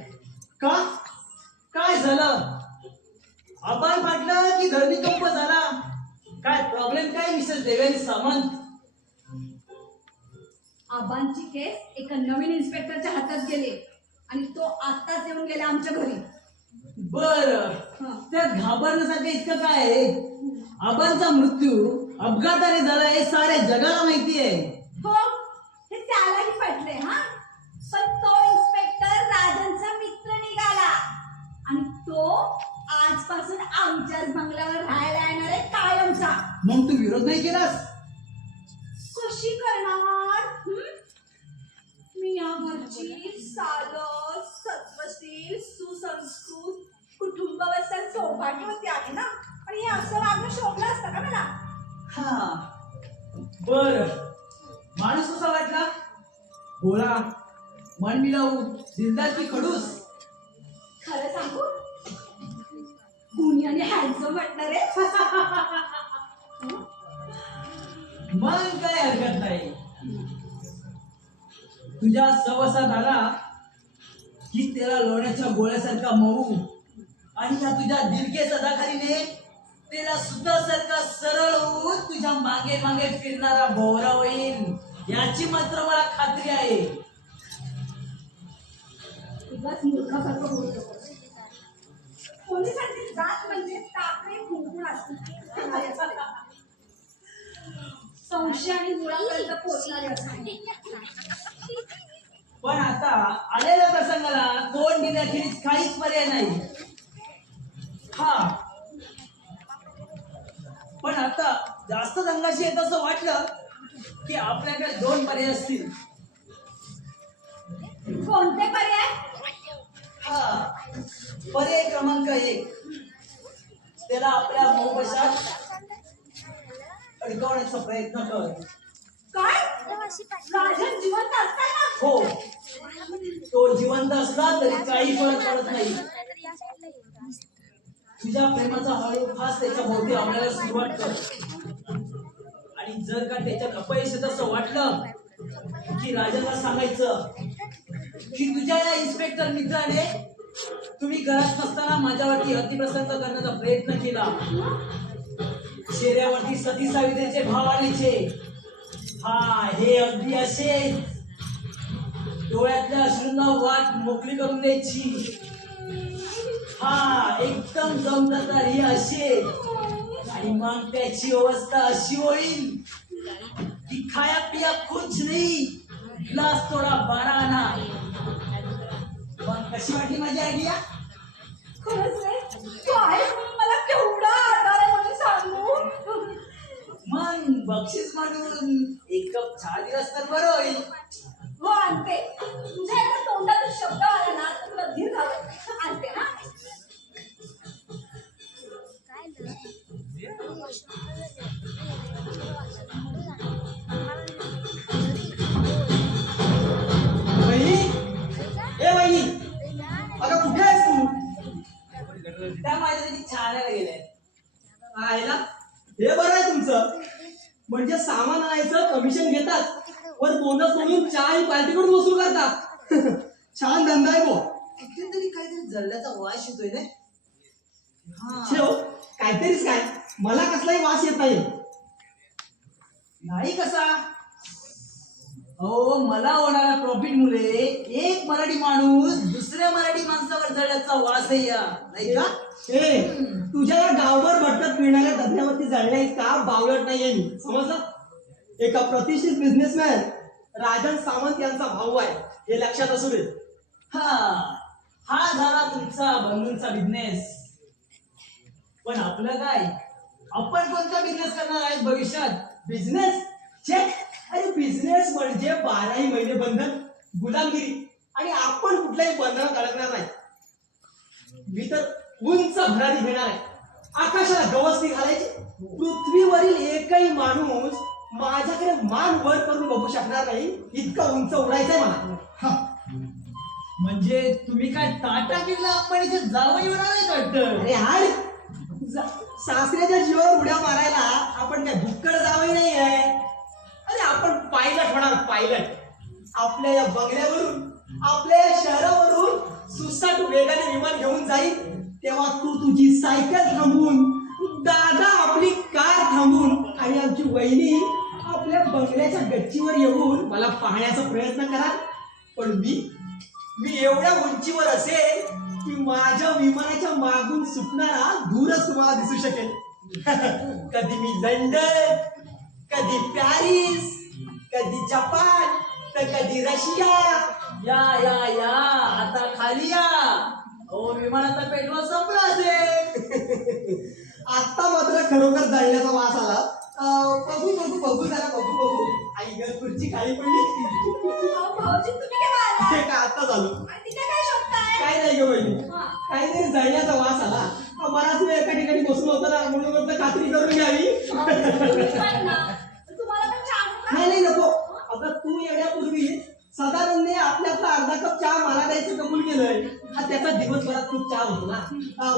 का? काय झालं? आपण म्हटलं की धरणीकंप झाला. काय प्रॉब्लेम काय मिसेस देवयानी सामंत? आबांची केस एका नवीन इन्स्पेक्टरच्या हातात गेली आणि तो आत्ताच येऊन गेला आमच्या घरी. बर, हं. त्यात घाबरण्यासारखं इतकं काय आहे? आबांचा मृत्यू अपघाताने झाला हे साऱ्या जगाला माहिती आहे. हो, हे त्यालाही पटले. हा, पण तो इन्स्पेक्टर राजांचा मित्र निघाला आणि तो आजपासून आमच्याच बंगल्यावर राहायला येणार आहे कायमचा. मग तू विरोध नाही केलास? कशी करणार? मी या घरची साधं सत्वशील सुसंस्कृत कुटुंबावस्था सौभाग्यवती आहे ना, आणि हे असं वागणं शोभलं असतं का मला? हा, बर. माणूस कसा वाटला? भोळा, मनमिलाऊ, दिलदार की खडूस? खरं सांगू, गुणी आणि हँडसम वाटणार आहे. मग काय हरकत नाही. तुझ्या सहवासात आला की त्याला लोण्याच्या गोळ्यासारखा मऊ आणि या तुझ्या दीर्घे सदाखारीने त्याला सुतासारखा सरळ होऊन तुझ्या मागे मागे फिरणारा भोवरा होईल याची मात्र मला खात्री आहे. तुझाच मूर्खासारखं बोलतो. पोलिसांची जात म्हणजे टाकळे कुंकून असते. मावशी आणि मुळापर्यंत पोहोचणारे असते. पण आता आलेल्या प्रसंगाला तोंड देण्याखेरीज काहीच पर्याय नाही. हा पण आता जास्त दंगाशी येत असं वाटलं की आपल्याकडे 2 पर्याय असतील. कोणते पर्याय? हा पर्याय क्रमांक 1, त्याला आपल्या मोहवशात अडकवण्याचा प्रयत्न कर. काय? राजन जिवंत असताना? हो, तो जिवंत असला तरी काही फरक पडत नाही. तुझ्या प्रेमाचा हळू फास त्याच्या भोवती आवडायला सुरुवात कर. आणि जर का त्याच्यात अपयश येत असं वाटलं की राजाला सांगायचं की तुझ्या या इन्स्पेक्टर मित्राने तुम्ही घरात नसताना माझ्यावरती अतिप्रसंग करण्याचा प्रयत्न केला. चेहऱ्यावरती सती सावित्रीचे भाव आणायचे. हा हे अगदी असे डोळ्यातल्या अश्रूंना वाट मोकळी करून द्यायची. हा एकदम जमदार ही असे. आणि मग त्याची अवस्था अशी होईल की खाया पिया कुछ नाही, ग्लास थोडा 12 आणा. मग कशी वाटली माझी आयडिया? खरंच रे, तू आहेस म्हणून मला केवढा आधार आहे म्हणून सांगू. मग बक्षीस म्हणून 1 कप चहा दिलास तर बरं होईल. हो आणते. तुझ्या एका तोंडातून शब्द आला ना तर तुला धीर झालं. आणते ना. वहिनी, ए वहिनी, अगं कुठे आहेस तू? त्या माझ्यासाठी चहा आणायला गेलाय. आयला हे बरं आहे तुमचं. म्हणजे सामान आणायचं कमिशन घेतात वर बोनस म्हणून चहा ही पार्टीकडून वसूल करतात. छान धंदा आहे बो. कुठेतरी काहीतरी जळल्याचा वास येतोय ना. ठेव काहीतरीच काय, मला कसलाही वास येत नाही. नाही कसा? हो, मला होणाऱ्या प्रॉफिट मुळे एक मराठी माणूस दुसऱ्या मराठी माणसावर जळल्याचा वास आहे या, नाही का? ए तुझ्या या गावभर भटकत फिरणाऱ्या धंद्यावरती जळण्या इतका बावळट नाहीये मी, समजलं? एका प्रतिष्ठित बिझनेसमॅन राजन सावंत यांचा भाऊ आहे, हे लक्षात असू दे. हा झाला तुमचा बंधूंचा बिझनेस. पण आपलं काय? आपण कोणता बिझनेस करणार आहेत भविष्यात? Business check. अरे बिझनेस म्हणजे 12ही महिने बंधन, गुलामगिरी, आणि आपण कुठल्याही बंधनात अडकणार नाही. मी तर उंच भरारी घेणार आहे. आकाशाला गवसणी घालायची. पृथ्वीवरील एकही माणूस माझ्याकडे मान वर करून बघू शकणार नाही, इतका उंच उडायचंय मला. म्हणजे तुम्ही काय टाटा बिर्ला अंबानीचे जावं येणार आहेत वाटतं? अरे हाड, सासऱ्याच्या जीवावर उड्या मारायला आपण काय भुक्कड जावई नाही आहे. अरे आपण पायलट होणार, पायलट. आपल्या या बंगल्यावरून, आपल्या या शहरावरून सुसाट वेगाने विमान घेऊन जाईल, तेव्हा तू तुझी सायकल थांबवून, दादा आपली कार थांबवून, आणि आमची वहिनी आपल्या बंगल्याच्या गच्चीवर येऊन मला पाहण्याचा प्रयत्न करा. पण मी एवढ्या उंचीवर असेल की माझ्या विमानाच्या मागून सुटणारा धूरच तुम्हाला दिसू शकेल. कधी मी लंडन, कधी पॅरिस, कधी जपान, तर कधी रशिया. या आता खाली या. हो, विमानाचा पेट्रोल संपला असेल. आता मात्र खरोखर जळण्याचा वास आला. बघू जरा बघू. आई ग, खुर्ची खाली पडली. अहो, भाऊजी तुम्ही केव्हा आला? हे काय आता झालं? आणि तिथे काय शोधताय? काय नाही ग बहिणी, हा. काहीतरी जळण्याचा वास आला. मला तुला एका ठिकाणी बसून होता ना, म्हणून म्हटलं खात्री करून घ्यावी. तुम्ही पण ना. तुम्हाला पण चहा आणू का? नाही नको. आता तू येण्यापूर्वी सदानंदने आपल्यातला अर्धा कप चहा मला द्यायचं कबूल केलंय. हा त्याचा दिवसभरात खूप चहा होतो ना.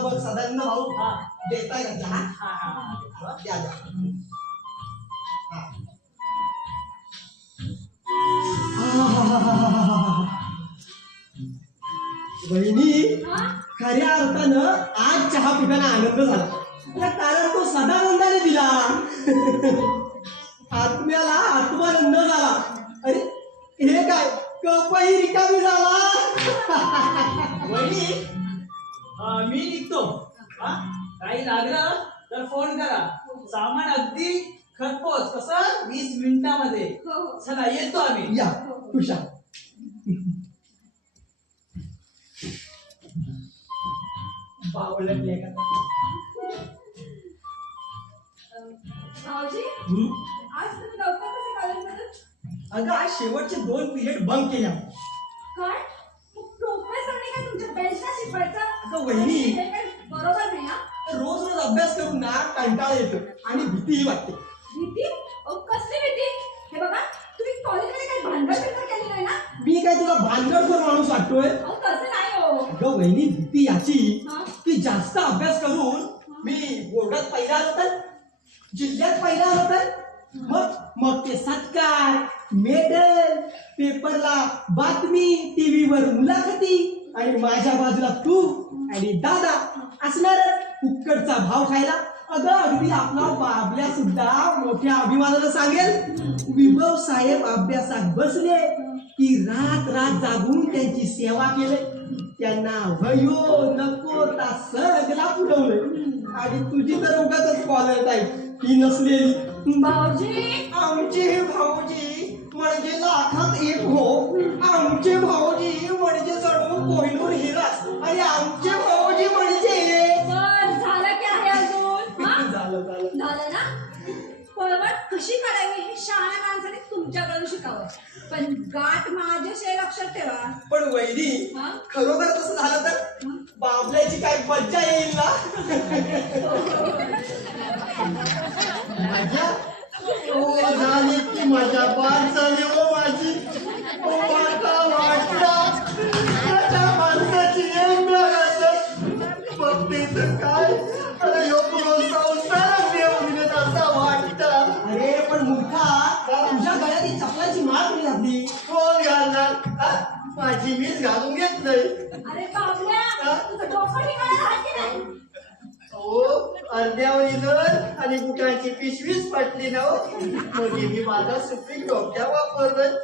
बघ सदानंद भाऊ, देताय का चहा? द्या. बहिणी, हा? खऱ्या अर्थानं आज चहा पिताना आनंद झाला. कारण तो सदानंदाने दिला. आत्म्याला आत्मानंद झाला. अरे हे काय, कपही रिकामी झाला. वहिनी, मी निघतो. काही लागलं तर फोन करा. सामान अगदी खरपोच कसं 20 मिनिटामध्ये. हो हो चला येतो आम्ही. या तुषा. बावळटले का? भाऊजी हं? आज तुम्ही लवकर कसे कॉलेजमध्ये? अगं आज शेवटचे 2 पिरियड बंक केल्या. काय प्रोफेसरने काय तुमच्या बेंचला शिकवायचं? अगं वहिनी. हे काही बरोबर नाही ना. रोज रोज अभ्यास करून ना कंटाळा येतो आणि भीतीही वाटते. भीती? कसली भीती? हे बघा तुम्ही कॉलेजमध्ये काही भांडण केली नाही ना? मी काय तुला भानगडखोर माणूस वाटतोय? अहो तसं नाही हो. अगं वहिनी भीती याची हा? की जास्त अभ्यास करून मी बोर्डात पहिला आलो तर, जिल्ह्यात पहिला आलो तर, मग ते सत्कार, मेडल, पेपरला बातमी, टीव्हीवर मुलाखती आणि माझ्या बाजूला तू आणि दादा असणार कुक्कडचा भाव खायला. अगं अगदी आपला बाबल्या सुद्धा मोठ्या अभिमानानं सांगेल, विभव साहेब अभ्यासात बसले की रात रात जागून त्यांची सेवा केली, त्यांना भयो नको ता सगळा पुरवलं. आणि तुझी तर उगाच कॉलर टाईप ही नसलेली. भाऊजी आमचे भाऊजी म्हणजे लाखात एक हो, आमचे भाऊजी म्हणजे जणू कोहिनूर हिरास आणि आमचे भाऊजी म्हणजे पण झालं की आहे अजून? हा? झालं झालं ना? पळवट कशी काढावी हे शहाण्या माणसाने तुमच्याकडून शिकावं. पण गाठ माझ्याशी आहे, लक्षात ठेवा. पण वैदी हा? खरोखर तसं झालं तर बाबल्याची काय मज्जा येईल ना. मजा ओ झाली की मजा पार झाली ओ माझी. ओ माता वाटला माझ्या माणसाची एक मिळाली असत बघते तर काय. अरे ह्यो पुरो संसार देऊन देत असा वाटता. अरे पण मूर्खा, तुझ्या गळ्यात ही चपलाची माळ कोणी घातली? कोण घालणार हा? माझी मीच घालून घेत नाही. अरे बाबल्या तुझं डोकं ठिकाणी राहत की नाही? हो अर्ध्यावर इजर आणि बुटाची पिशवीच पटली ना हो. म्हणजे मी माझा सुपीक डोक्या वापरलं,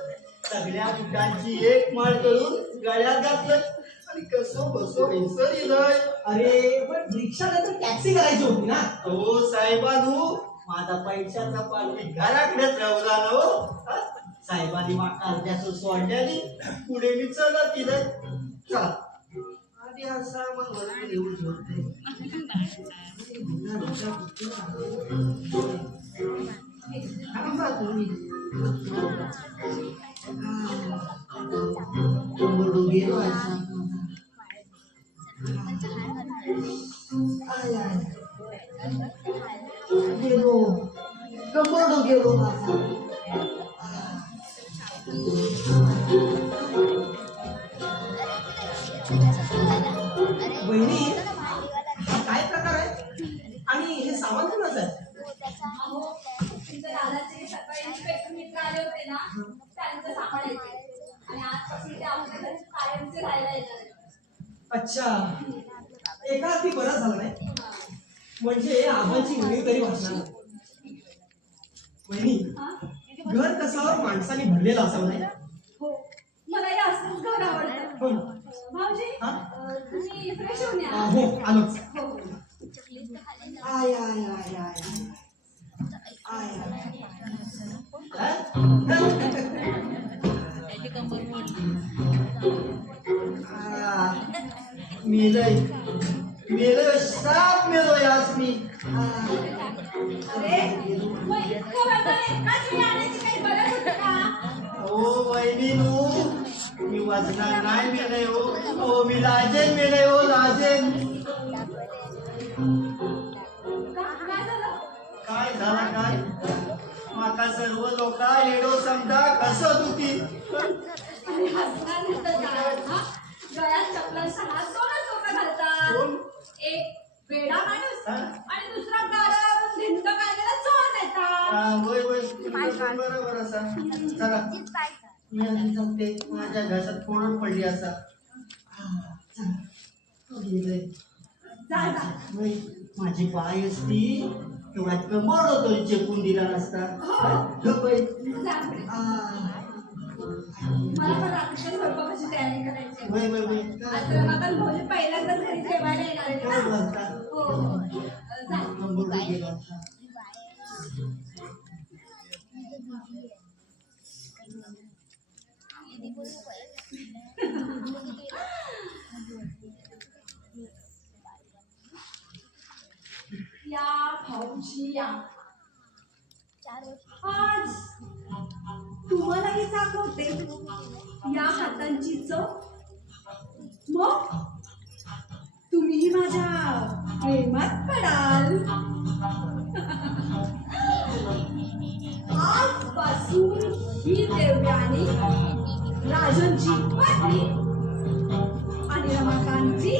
सगळ्या बुटांची एक माळ करून गळ्यात घातलं आणि कसो बसो हिंसर इलय. अरे पण रिक्षा नाही तर टॅक्सी करायची होती ना. हो साहेबानू माझा पैशाचा पाठी घराकडेच राहला ना हो. हा? साहेबांनी माका अर्ध्याचं सोडल्याने पुढे मी चलत गेलं. चला आधी हा सामान वरती येऊन झोपते. थांबा तुम्ही. कोंबडू गेलो असा. I, I. गेलो कोंबडू गेलो माझा. वहिनी हा काय प्रकार आहे आणि हे सामान कोणाचं आहे? अहो, तुमच्या दादाचे सकाळी इन्स्पेक्टर मित्र आले होते ना, त्यांचं सामान येते. आणि आजपासून ते आमच्या घरी कायमचे राहायला येणार आहेत. अच्छा, एका अगदी बरं झालं नाही. म्हणजे आबांची उणीव तरी वाचणार नाही. वहिनी हा? घर कसं माणसाने भरलेलं असावं नाही. हो मलाही असंच घर आवडतं. हो. भाऊजी हा? तुम्ही फ्रेश होऊन या. हो आलोच. हो हो. आय आय आय आय आय मेलय मेलय साप मेलो यास मी. अरे मग इतकं लवकर एकाच वेळी आणायची काही गरज होती का? ओ वहिनीनू मी वाचणार नाही मेलय हो. ओ मी लाजेन मेलय हो लाजेन. काय झालं? काय झाला काय माका सर्व लोक येडो समजा कसं दुखी. आणि हसणार नुसतं काय, हा? गळ्यात चपलांचा हात दोनच लोक घालतात. कोण? एक वेडा माणूस हा? आणि दुसरा गाड्यावरून धिंड काढलेला चोर नेता. होय होय बरोबर असा. चला मी आधी सांगते माझ्या घशात फोडून पडली असा. गेलंय. जा जा. होय, माझी बाई असती तेवढा कमळ होतो चेपून दिला नसता. गप्प आहे. जा. मला पण रात्रीच्या स्वयंपाकाची तयारी करायची आहे. होय होय होय. आज रमाकांत भाऊजी पहिल्यांदाच घरी जेवायला येणार आहेत काय ना. बोलता? हो हो. जा. कमळ गेला. या आज तुम्हालाही दाखवते या हातांची चव. मग तुम्ही माझ्या प्रेमात पडाल. आजपासून ही देवयानी राजनची पत्नी आणि रमाकांतची